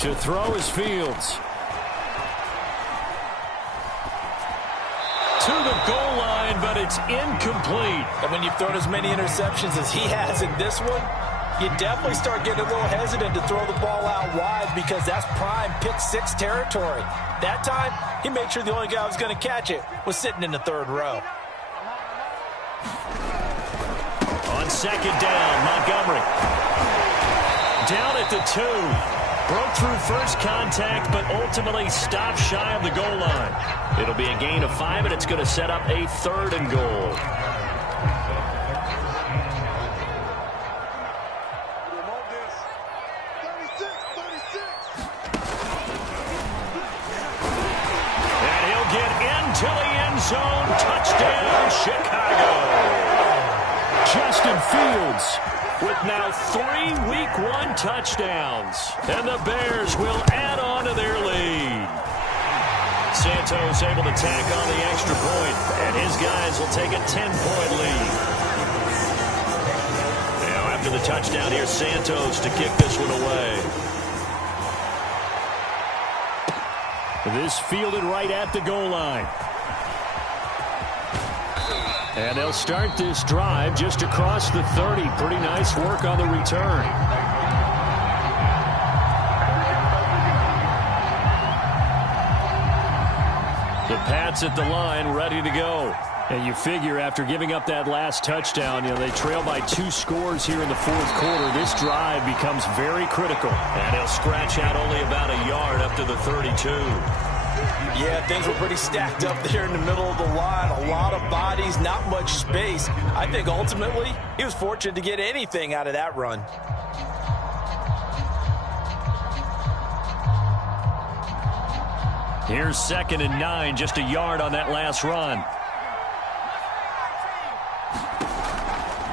To throw is Fields. To the goal line, but it's incomplete. And when you've thrown as many interceptions as he has in this one, you definitely start getting a little hesitant to throw the ball out wide because that's prime pick 6 territory. That time, he made sure the only guy who was going to catch it was sitting in the 3rd row. On 2nd down, Montgomery. Down at the 2. Broke through first contact, but ultimately stopped shy of the goal line. It'll be a gain of 5, and it's going to set up a 3rd and goal. And he'll get into the end zone. Touchdown, Chicago. Justin Fields with now 3 Week 1 touchdowns. And the Bears will add on to their lead. Santos able to tack on the extra point, and his guys will take a 10-point lead. Now after the touchdown, here's Santos to kick this one away. This fielded right at the goal line. And they'll start this drive just across the 30. Pretty nice work on the return. The Pats at the line, ready to go. And you figure after giving up that last touchdown, they trail by 2 scores here in the 4th quarter. This drive becomes very critical. And he'll scratch out only about a yard up to the 32. Yeah, things were pretty stacked up there in the middle of the line. A lot of bodies, not much space. I think ultimately he was fortunate to get anything out of that run. Here's 2nd and 9, just a yard on that last run.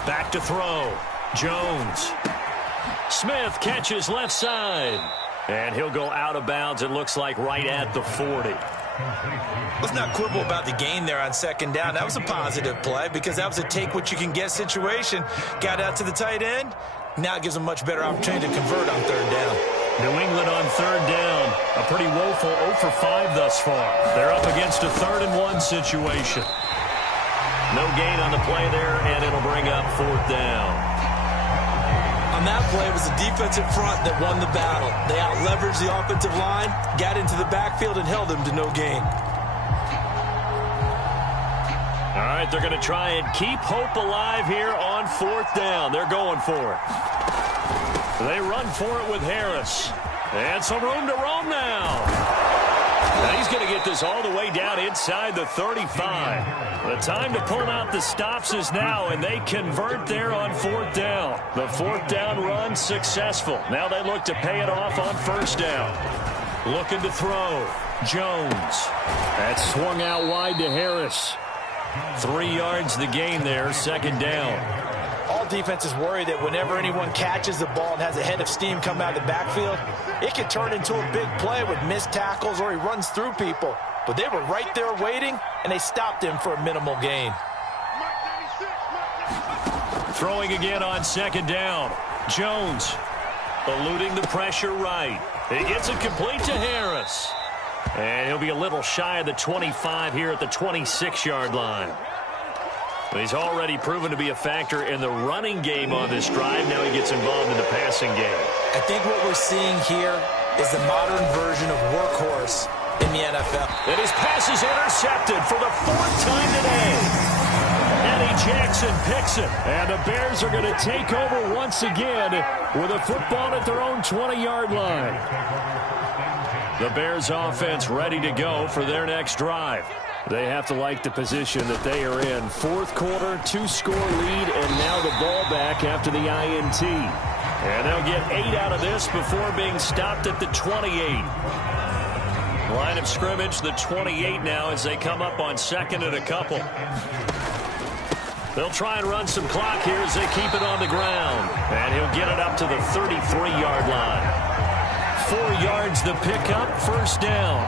Back to throw. Jones. Smith catches left side. And he'll go out of bounds, it looks like, right at the 40. Let's not quibble about the gain there on 2nd down. That was a positive play because that was a take-what-you-can-get situation. Got out to the tight end. Now it gives them a much better opportunity to convert on 3rd down. New England on 3rd down. A pretty woeful 0 for 5 thus far. They're up against a 3rd and 1 situation. No gain on the play there, and it'll bring up 4th down. On that play, it was the defensive front that won the battle. They out-leveraged the offensive line, got into the backfield, and held them to no gain. All right, they're going to try and keep hope alive here on fourth down. They're going for it. They run for it with Harris. And some room to roam now. Now he's going to get this all the way down inside the 35. The time to pull out the stops is now, and they convert there on fourth down. The fourth down run successful. Now they look to pay it off on first down. Looking to throw. Jones. That's swung out wide to Harris. 3 yards the gain there, second down. All defenses worry that whenever anyone catches the ball and has a head of steam come out of the backfield, it can turn into a big play with missed tackles or he runs through people. But they were right there waiting, and they stopped him for a minimal gain. Throwing again on second down. Jones eluding the pressure right. He gets it complete to Harris. And he'll be a little shy of the 25 here at the 26-yard line. But he's already proven to be a factor in the running game on this drive. Now he gets involved in the passing game. I think what we're seeing here is the modern version of workhorse in the NFL. And his pass is intercepted for the 4th time today. Eddie Jackson picks it. And the Bears are going to take over once again with a football at their own 20-yard line. The Bears offense ready to go for their next drive. They have to like the position that they are in. 4th quarter, 2-score lead, and now the ball back after the INT. And they'll get 8 out of this before being stopped at the 28. Line of scrimmage, the 28 now as they come up on second and a couple. They'll try and run some clock here as they keep it on the ground. And he'll get it up to the 33-yard line. 4 yards the pickup, first down.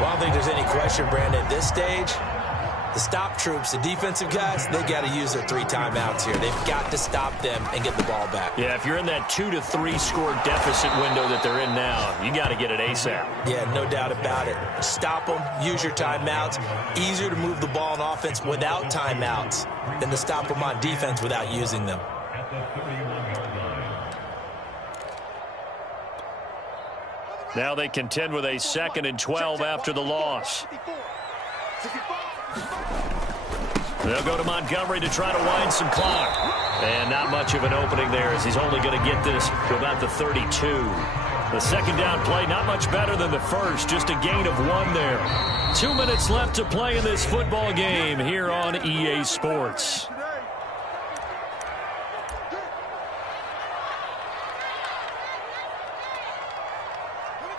Well, I don't think there's any question, Brandon, at this stage, the stop troops, the defensive guys, they got to use their 3 timeouts here. They've got to stop them and get the ball back. Yeah, if you're in that 2 to 3 score deficit window that they're in now, you got to get it ASAP. Yeah, no doubt about it. Stop them, use your timeouts. Easier to move the ball on offense without timeouts than to stop them on defense without using them. Now they contend with a 2nd and 12 after the loss. They'll go to Montgomery to try to wind some clock. And not much of an opening there as he's only going to get this to about the 32. The second down play not much better than the first, just a gain of 1 there. 2 minutes left to play in this football game here on EA Sports.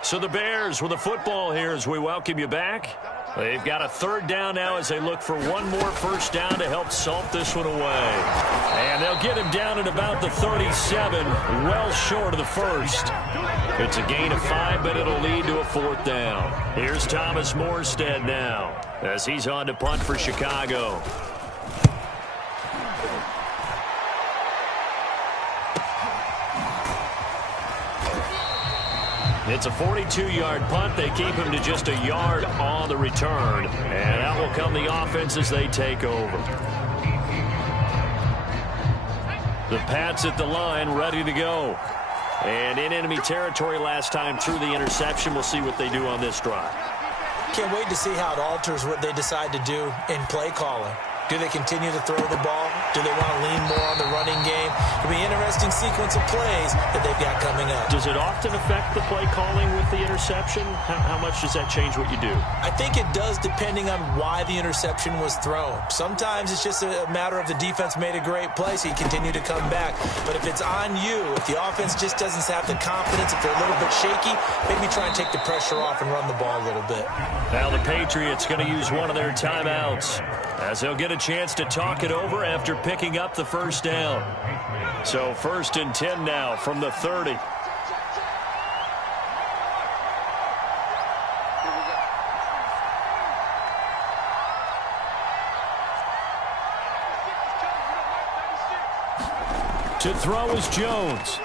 So the Bears with the football here as we welcome you back. They've got a 3rd down now as they look for one more first down to help salt this one away. And they'll get him down at about the 37, well short of the first. It's a gain of 5, but it'll lead to a 4th down. Here's Thomas Morstead now as he's on to punt for Chicago. It's a 42-yard punt. They keep him to just a yard on the return. And out will come the offense as they take over. The Pats at the line, ready to go. And in enemy territory last time through the interception. We'll see what they do on this drive. Can't wait to see how it alters what they decide to do in play calling. Do they continue to throw the ball? Do they want to lean more on the running game? It'll be an interesting sequence of plays that they've got coming up. Does it often affect the play calling with the interception? How much does that change what you do? I think it does depending on why the interception was thrown. Sometimes it's just a matter of the defense made a great play, so you continue to come back. But if it's on you, if the offense just doesn't have the confidence, if they're a little bit shaky, maybe try and take the pressure off and run the ball a little bit. Now the Patriots going to use one of their timeouts as they'll get a chance to talk it over after picking up the first down. So 1st and 10 now from the 30. To throw is Jones.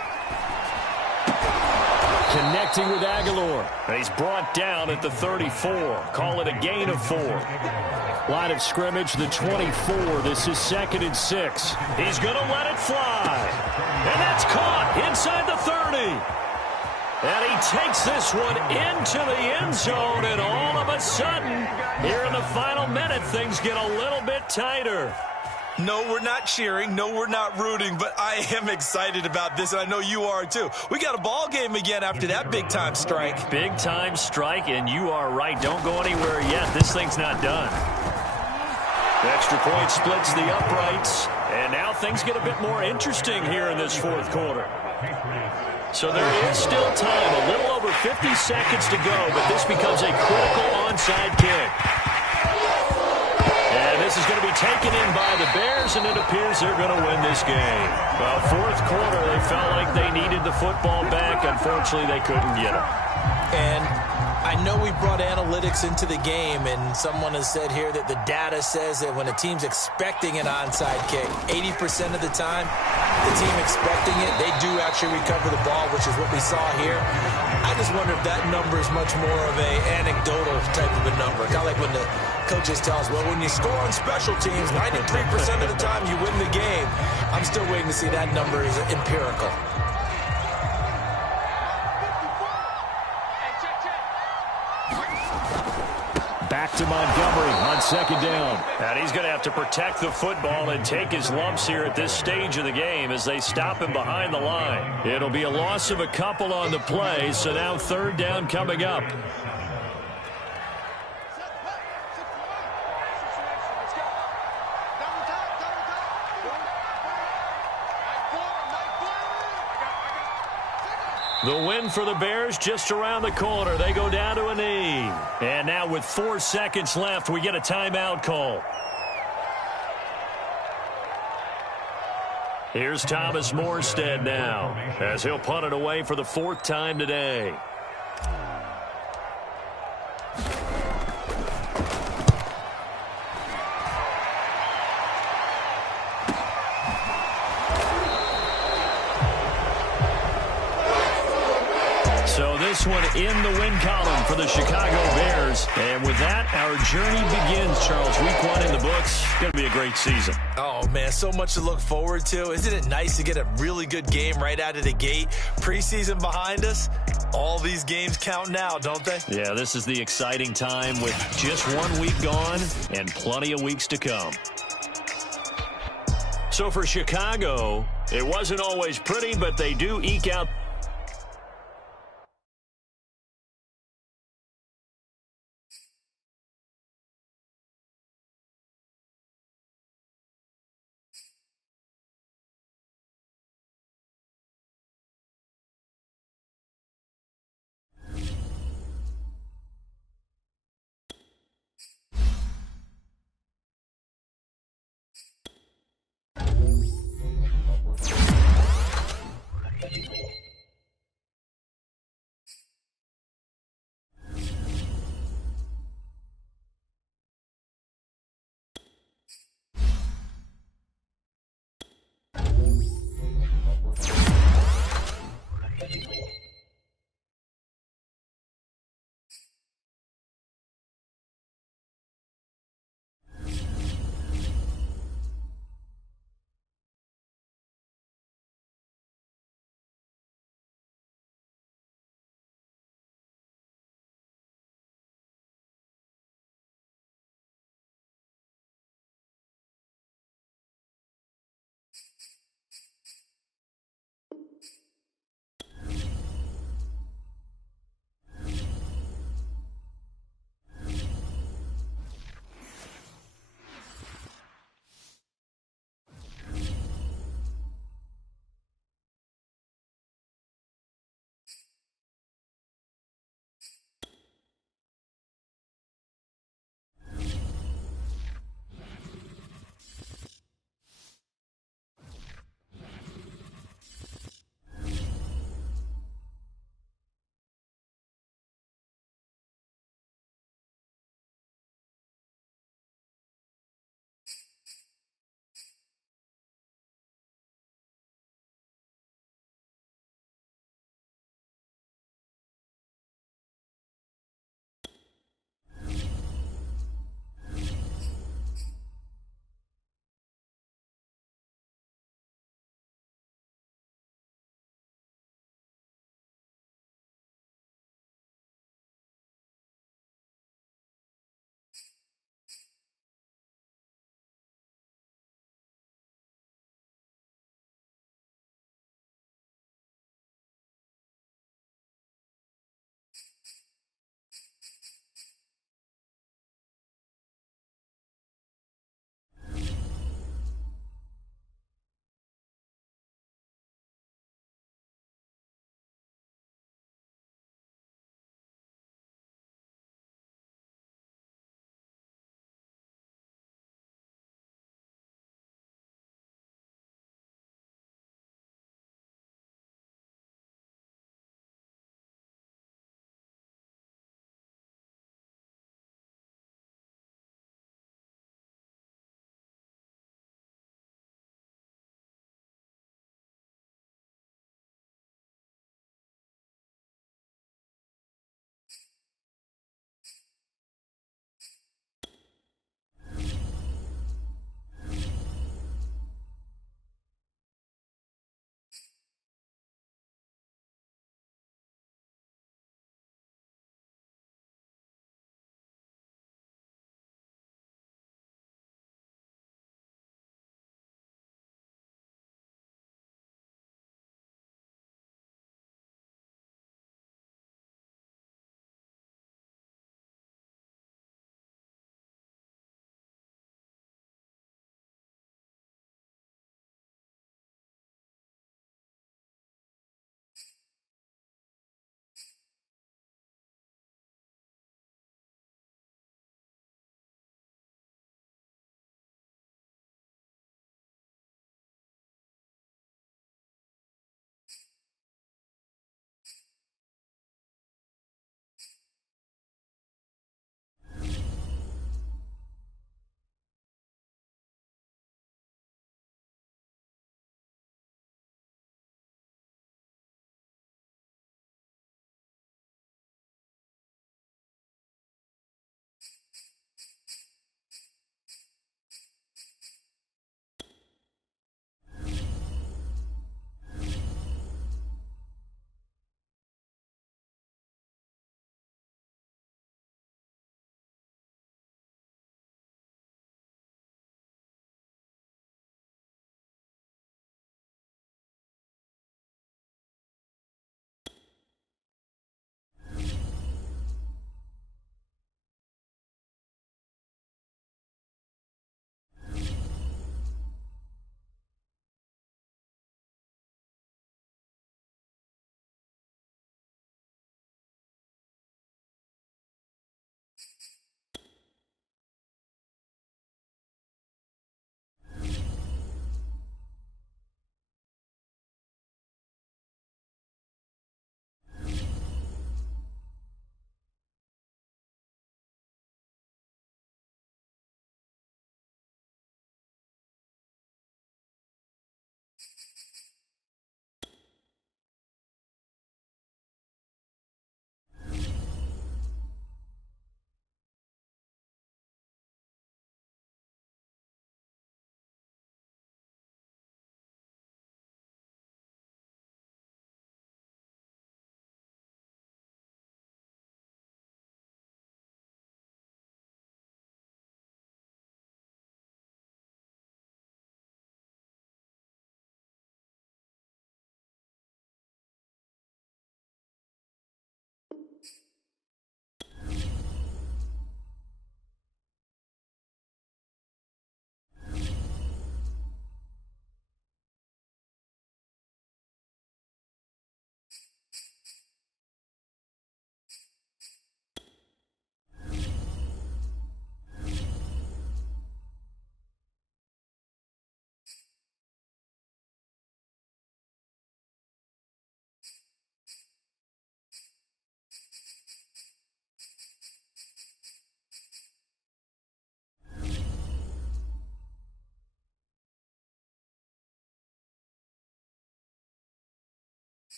connecting with Aguilar. He's brought down at the 34. Call it a gain of 4. Line of scrimmage, the 24. This is 2nd and 6. He's going to let it fly. And that's caught inside the 30. And he takes this one into the end zone, and all of a sudden, here in the final minute, things get a little bit tighter. No, we're not cheering. No, we're not rooting, but I am excited about this, and I know you are too. We got a ball game again after that big-time strike. Big-time strike, and you are right. Don't go anywhere yet. This thing's not done. The extra point splits the uprights, and now things get a bit more interesting here in this 4th quarter. So there is still time, a little over 50 seconds to go, but this becomes a critical onside kick. And this is going to be taken in by the Bears, and it appears they're going to win this game. Well, 4th quarter, they felt like they needed the football back. Unfortunately, they couldn't get it. And I know we brought analytics into the game, and someone has said here that the data says that when a team's expecting an onside kick, 80% of the time, the team expecting it, they do actually recover the ball, which is what we saw here. I just wonder if that number is much more of a anecdotal type of a number. Kind of like when the coaches tell us, well, when you score on special teams, 93% of the time you win the game. I'm still waiting to see that number is empirical. Back to Montgomery on 2nd down. And he's going to have to protect the football and take his lumps here at this stage of the game as they stop him behind the line. It'll be a loss of a couple on the play, so now 3rd down coming up. The win for the Bears just around the corner. They go down to a knee. And now with 4 seconds left, we get a timeout call. Here's Thomas Morstead now as he'll punt it away for the 4th time today. So this one in the win column for the Chicago Bears. And with that, our journey begins, Charles. Week 1 in the books. It's going to be a great season. Oh, man, so much to look forward to. Isn't it nice to get a really good game right out of the gate? Preseason behind us. All these games count now, don't they? Yeah, this is the exciting time with just 1 week gone and plenty of weeks to come. So for Chicago, it wasn't always pretty, but they do eke out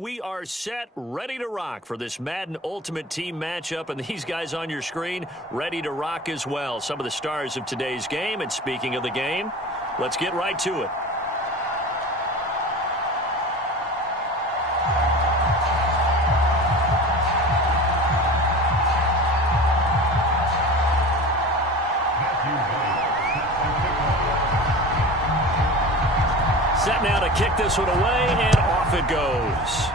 we are set, ready to rock for this Madden Ultimate Team matchup, and these guys on your screen ready to rock as well. Some of the stars of today's game, and speaking of the game, let's get right to it. Set now to kick this one away, and off it goes.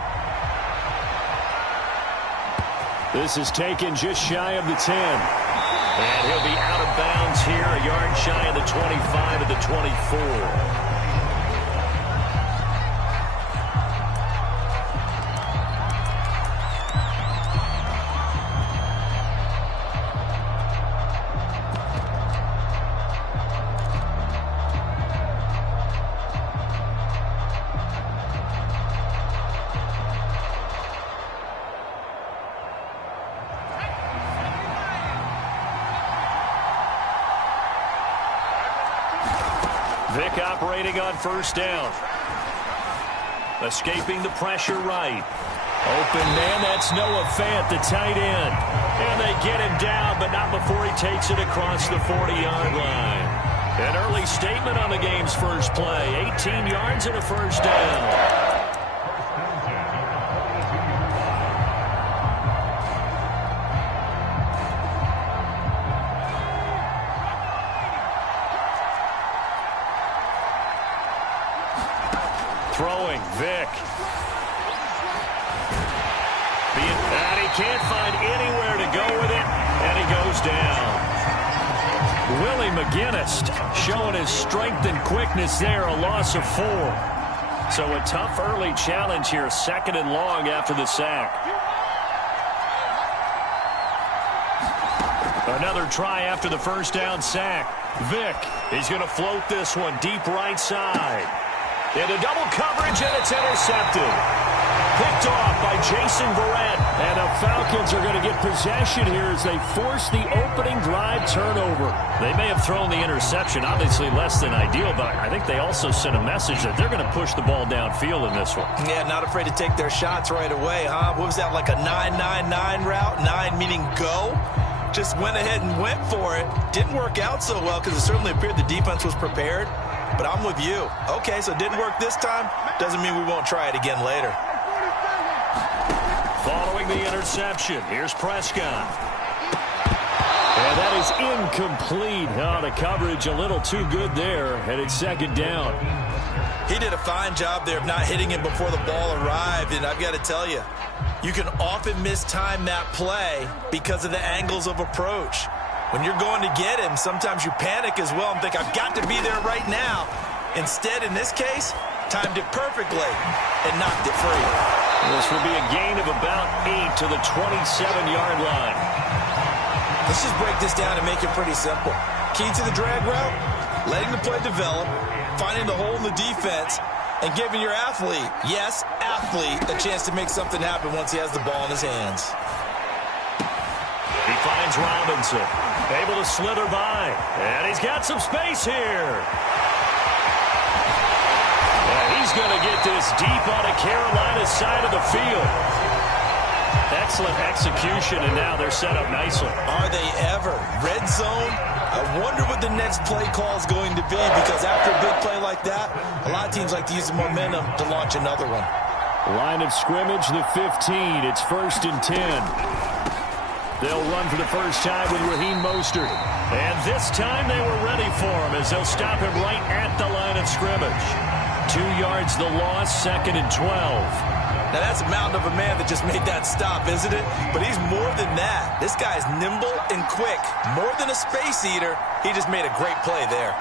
This is taken just shy of the 10. And he'll be out of bounds here, a yard shy of the 25 of the 24. Vick operating on first down. Escaping the pressure right. Open man, that's Noah Fant, the tight end. And they get him down, but not before he takes it across the 40-yard line. An early statement on the game's first play. 18 yards and a first down. Throwing, Vick. And he can't find anywhere to go with it, and he goes down. Willie McGinnis showing his strength and quickness there, a loss of 4. So a tough early challenge here, 2nd and long after the sack. Another try after the first down sack. Vick, he's going to float this one deep right side. Into double coverage, and it's intercepted. Picked off by Jason Verrett. And the Falcons are going to get possession here as they force the opening drive turnover. They may have thrown the interception, obviously less than ideal, but I think they also sent a message that they're going to push the ball downfield in this one. Yeah, not afraid to take their shots right away, huh? What was that, like a 9-9-9 route? 9 meaning go? Just went ahead and went for it. Didn't work out so well because it certainly appeared the defense was prepared. But I'm with you. Okay, so it didn't work this time. Doesn't mean we won't try it again later. Following the interception, here's Prescott. And that is incomplete. Oh, the coverage a little too good there, and it's 2nd down. He did a fine job there of not hitting him before the ball arrived, and I've got to tell you, you can often mistime that play because of the angles of approach. When you're going to get him, sometimes you panic as well and think, I've got to be there right now. Instead, in this case, timed it perfectly and knocked it free. This will be a gain of about 8 to the 27-yard line. Let's just break this down and make it pretty simple. Key to the drag route, letting the play develop, finding the hole in the defense, and giving your athlete, yes, athlete, a chance to make something happen once he has the ball in his hands. He finds Robinson, able to slither by, and he's got some space here. And he's going to get this deep on the Carolina side of the field. Excellent execution, and now they're set up nicely. Are they ever? Red zone? I wonder what the next play call is going to be, because after a big play like that, a lot of teams like to use the momentum to launch another one. Line of scrimmage, the 15. It's 1st and 10. They'll run for the first time with Raheem Mostert. And this time they were ready for him as they'll stop him right at the line of scrimmage. 2 yards the loss, 2nd and 12. Now that's a mountain of a man that just made that stop, isn't it? But he's more than that. This guy's nimble and quick. More than a space eater, he just made a great play there.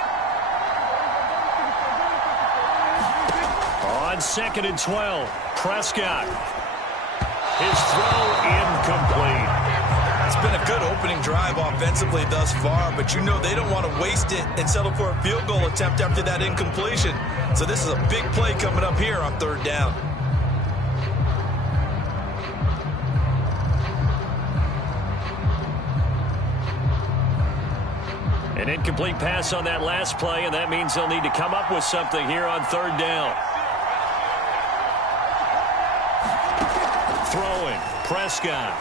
On 2nd and 12, Prescott. His throw incomplete. It's been a good opening drive offensively thus far, but you know they don't want to waste it and settle for a field goal attempt after that incompletion. So this is a big play coming up here on 3rd down. An incomplete pass on that last play, and that means they'll need to come up with something here on 3rd down. Prescott.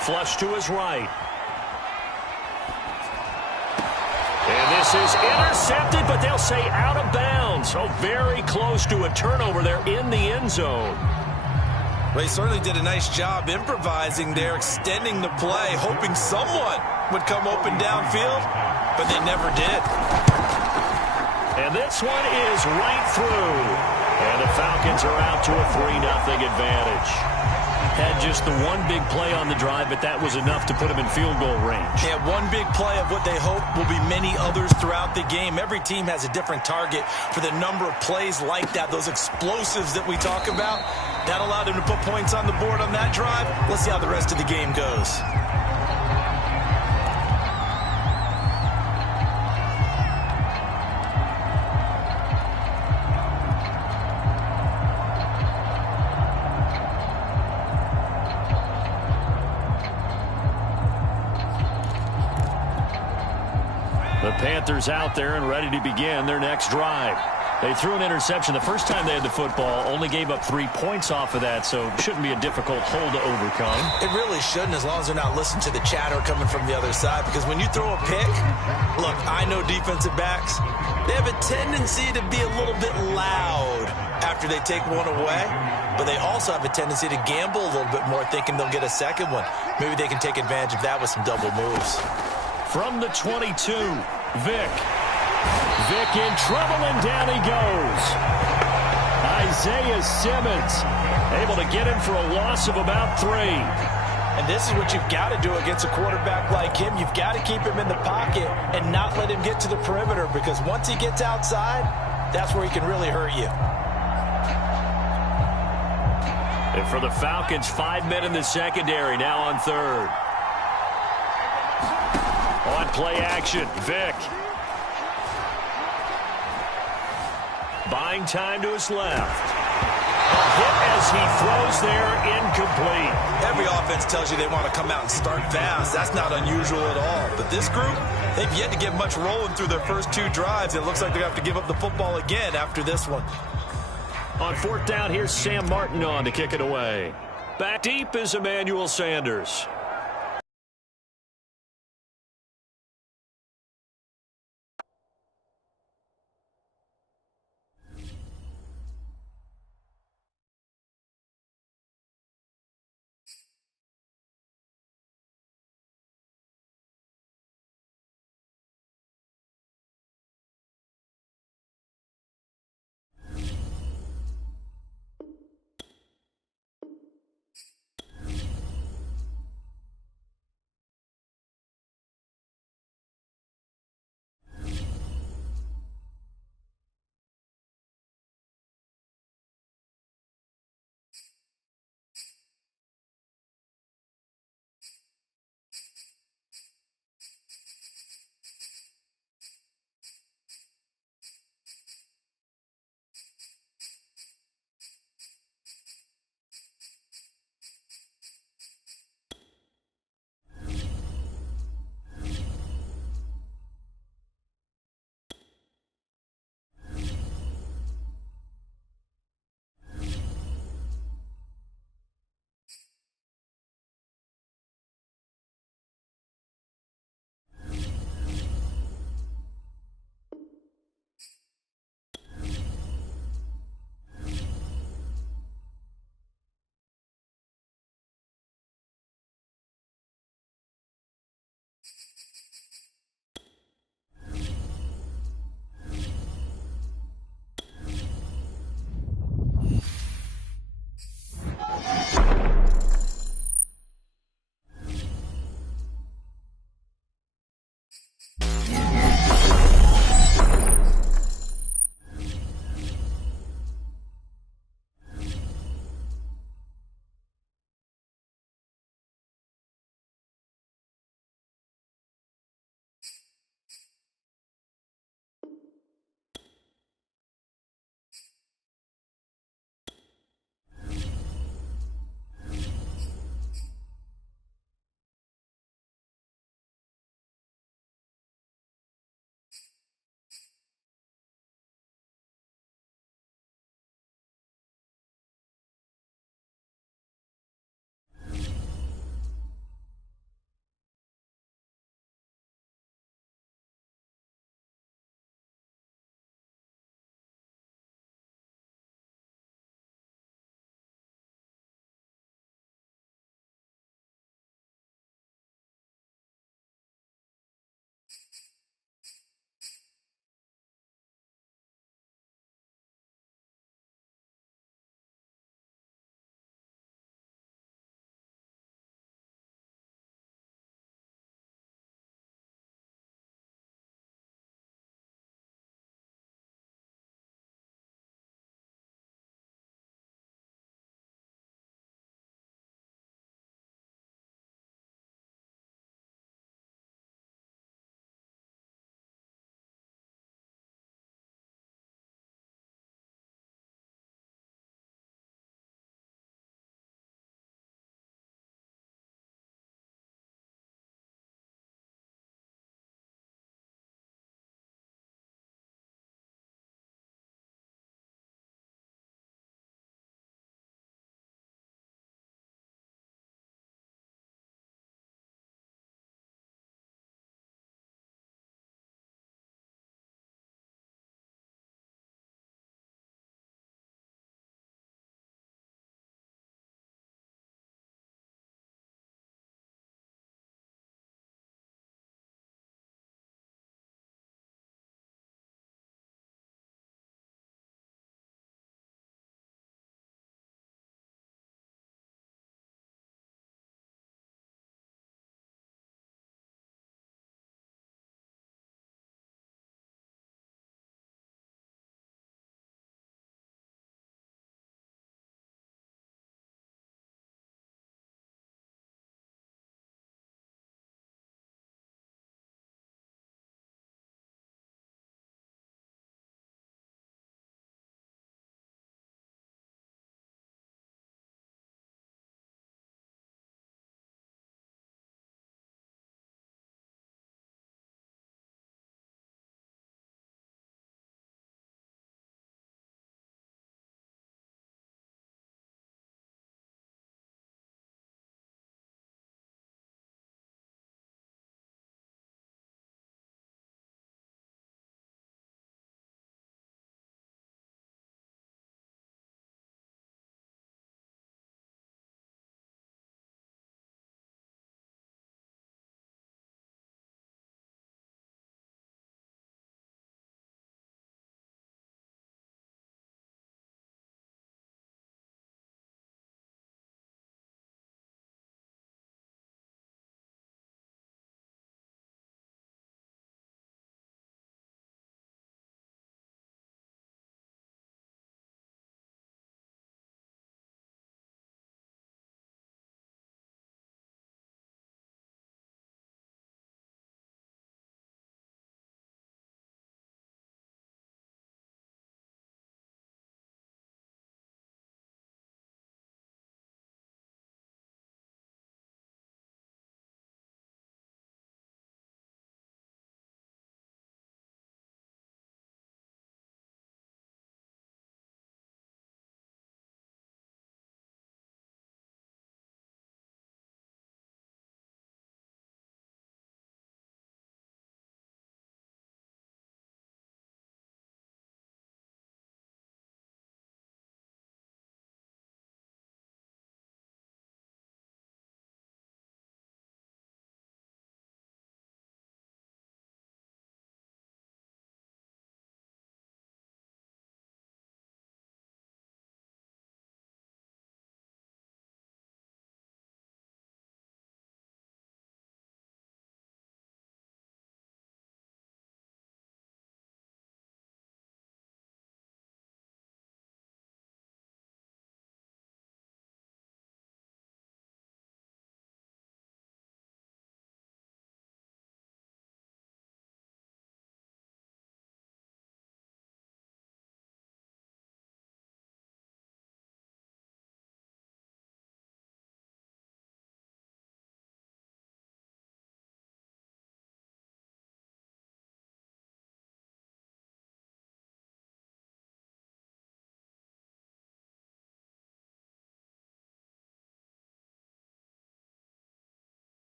Flush to his right. And this is intercepted, but they'll say out of bounds. So very close to a turnover there in the end zone. Well, he certainly did a nice job improvising there, extending the play, hoping someone would come open downfield, but they never did. And this one is right through. And the Falcons are out to a 3-0 advantage. Had just the one big play on the drive, but that was enough to put them in field goal range. Yeah, one big play of what they hope will be many others throughout the game. Every team has a different target for the number of plays like that, those explosives that we talk about. That allowed them to put points on the board on that drive. Let's see how the rest of the game goes. The Panthers out there and ready to begin their next drive. They threw an interception the first time they had the football, only gave up 3 points off of that, so it shouldn't be a difficult hole to overcome. It really shouldn't, as long as they're not listening to the chatter coming from the other side, because when you throw a pick, look, I know defensive backs, they have a tendency to be a little bit loud after they take one away, but they also have a tendency to gamble a little bit more, thinking they'll get a second one. Maybe they can take advantage of that with some double moves. From the 22, Vick. Vick in trouble, and down he goes. Isaiah Simmons able to get him for a loss of about 3. And this is what you've got to do against a quarterback like him. You've got to keep him in the pocket and not let him get to the perimeter, because once he gets outside, that's where he can really hurt you. And for the Falcons, 5 men in the secondary, now on third. On play action, Vick. Buying time to his left. A hit as he throws there, incomplete. Every offense tells you they want to come out and start fast. That's not unusual at all. But this group, they've yet to get much rolling through their first 2 drives. It looks like they have to give up the football again after this one. On 4th down, here's Sam Martin on to kick it away. Back deep is Emmanuel Sanders.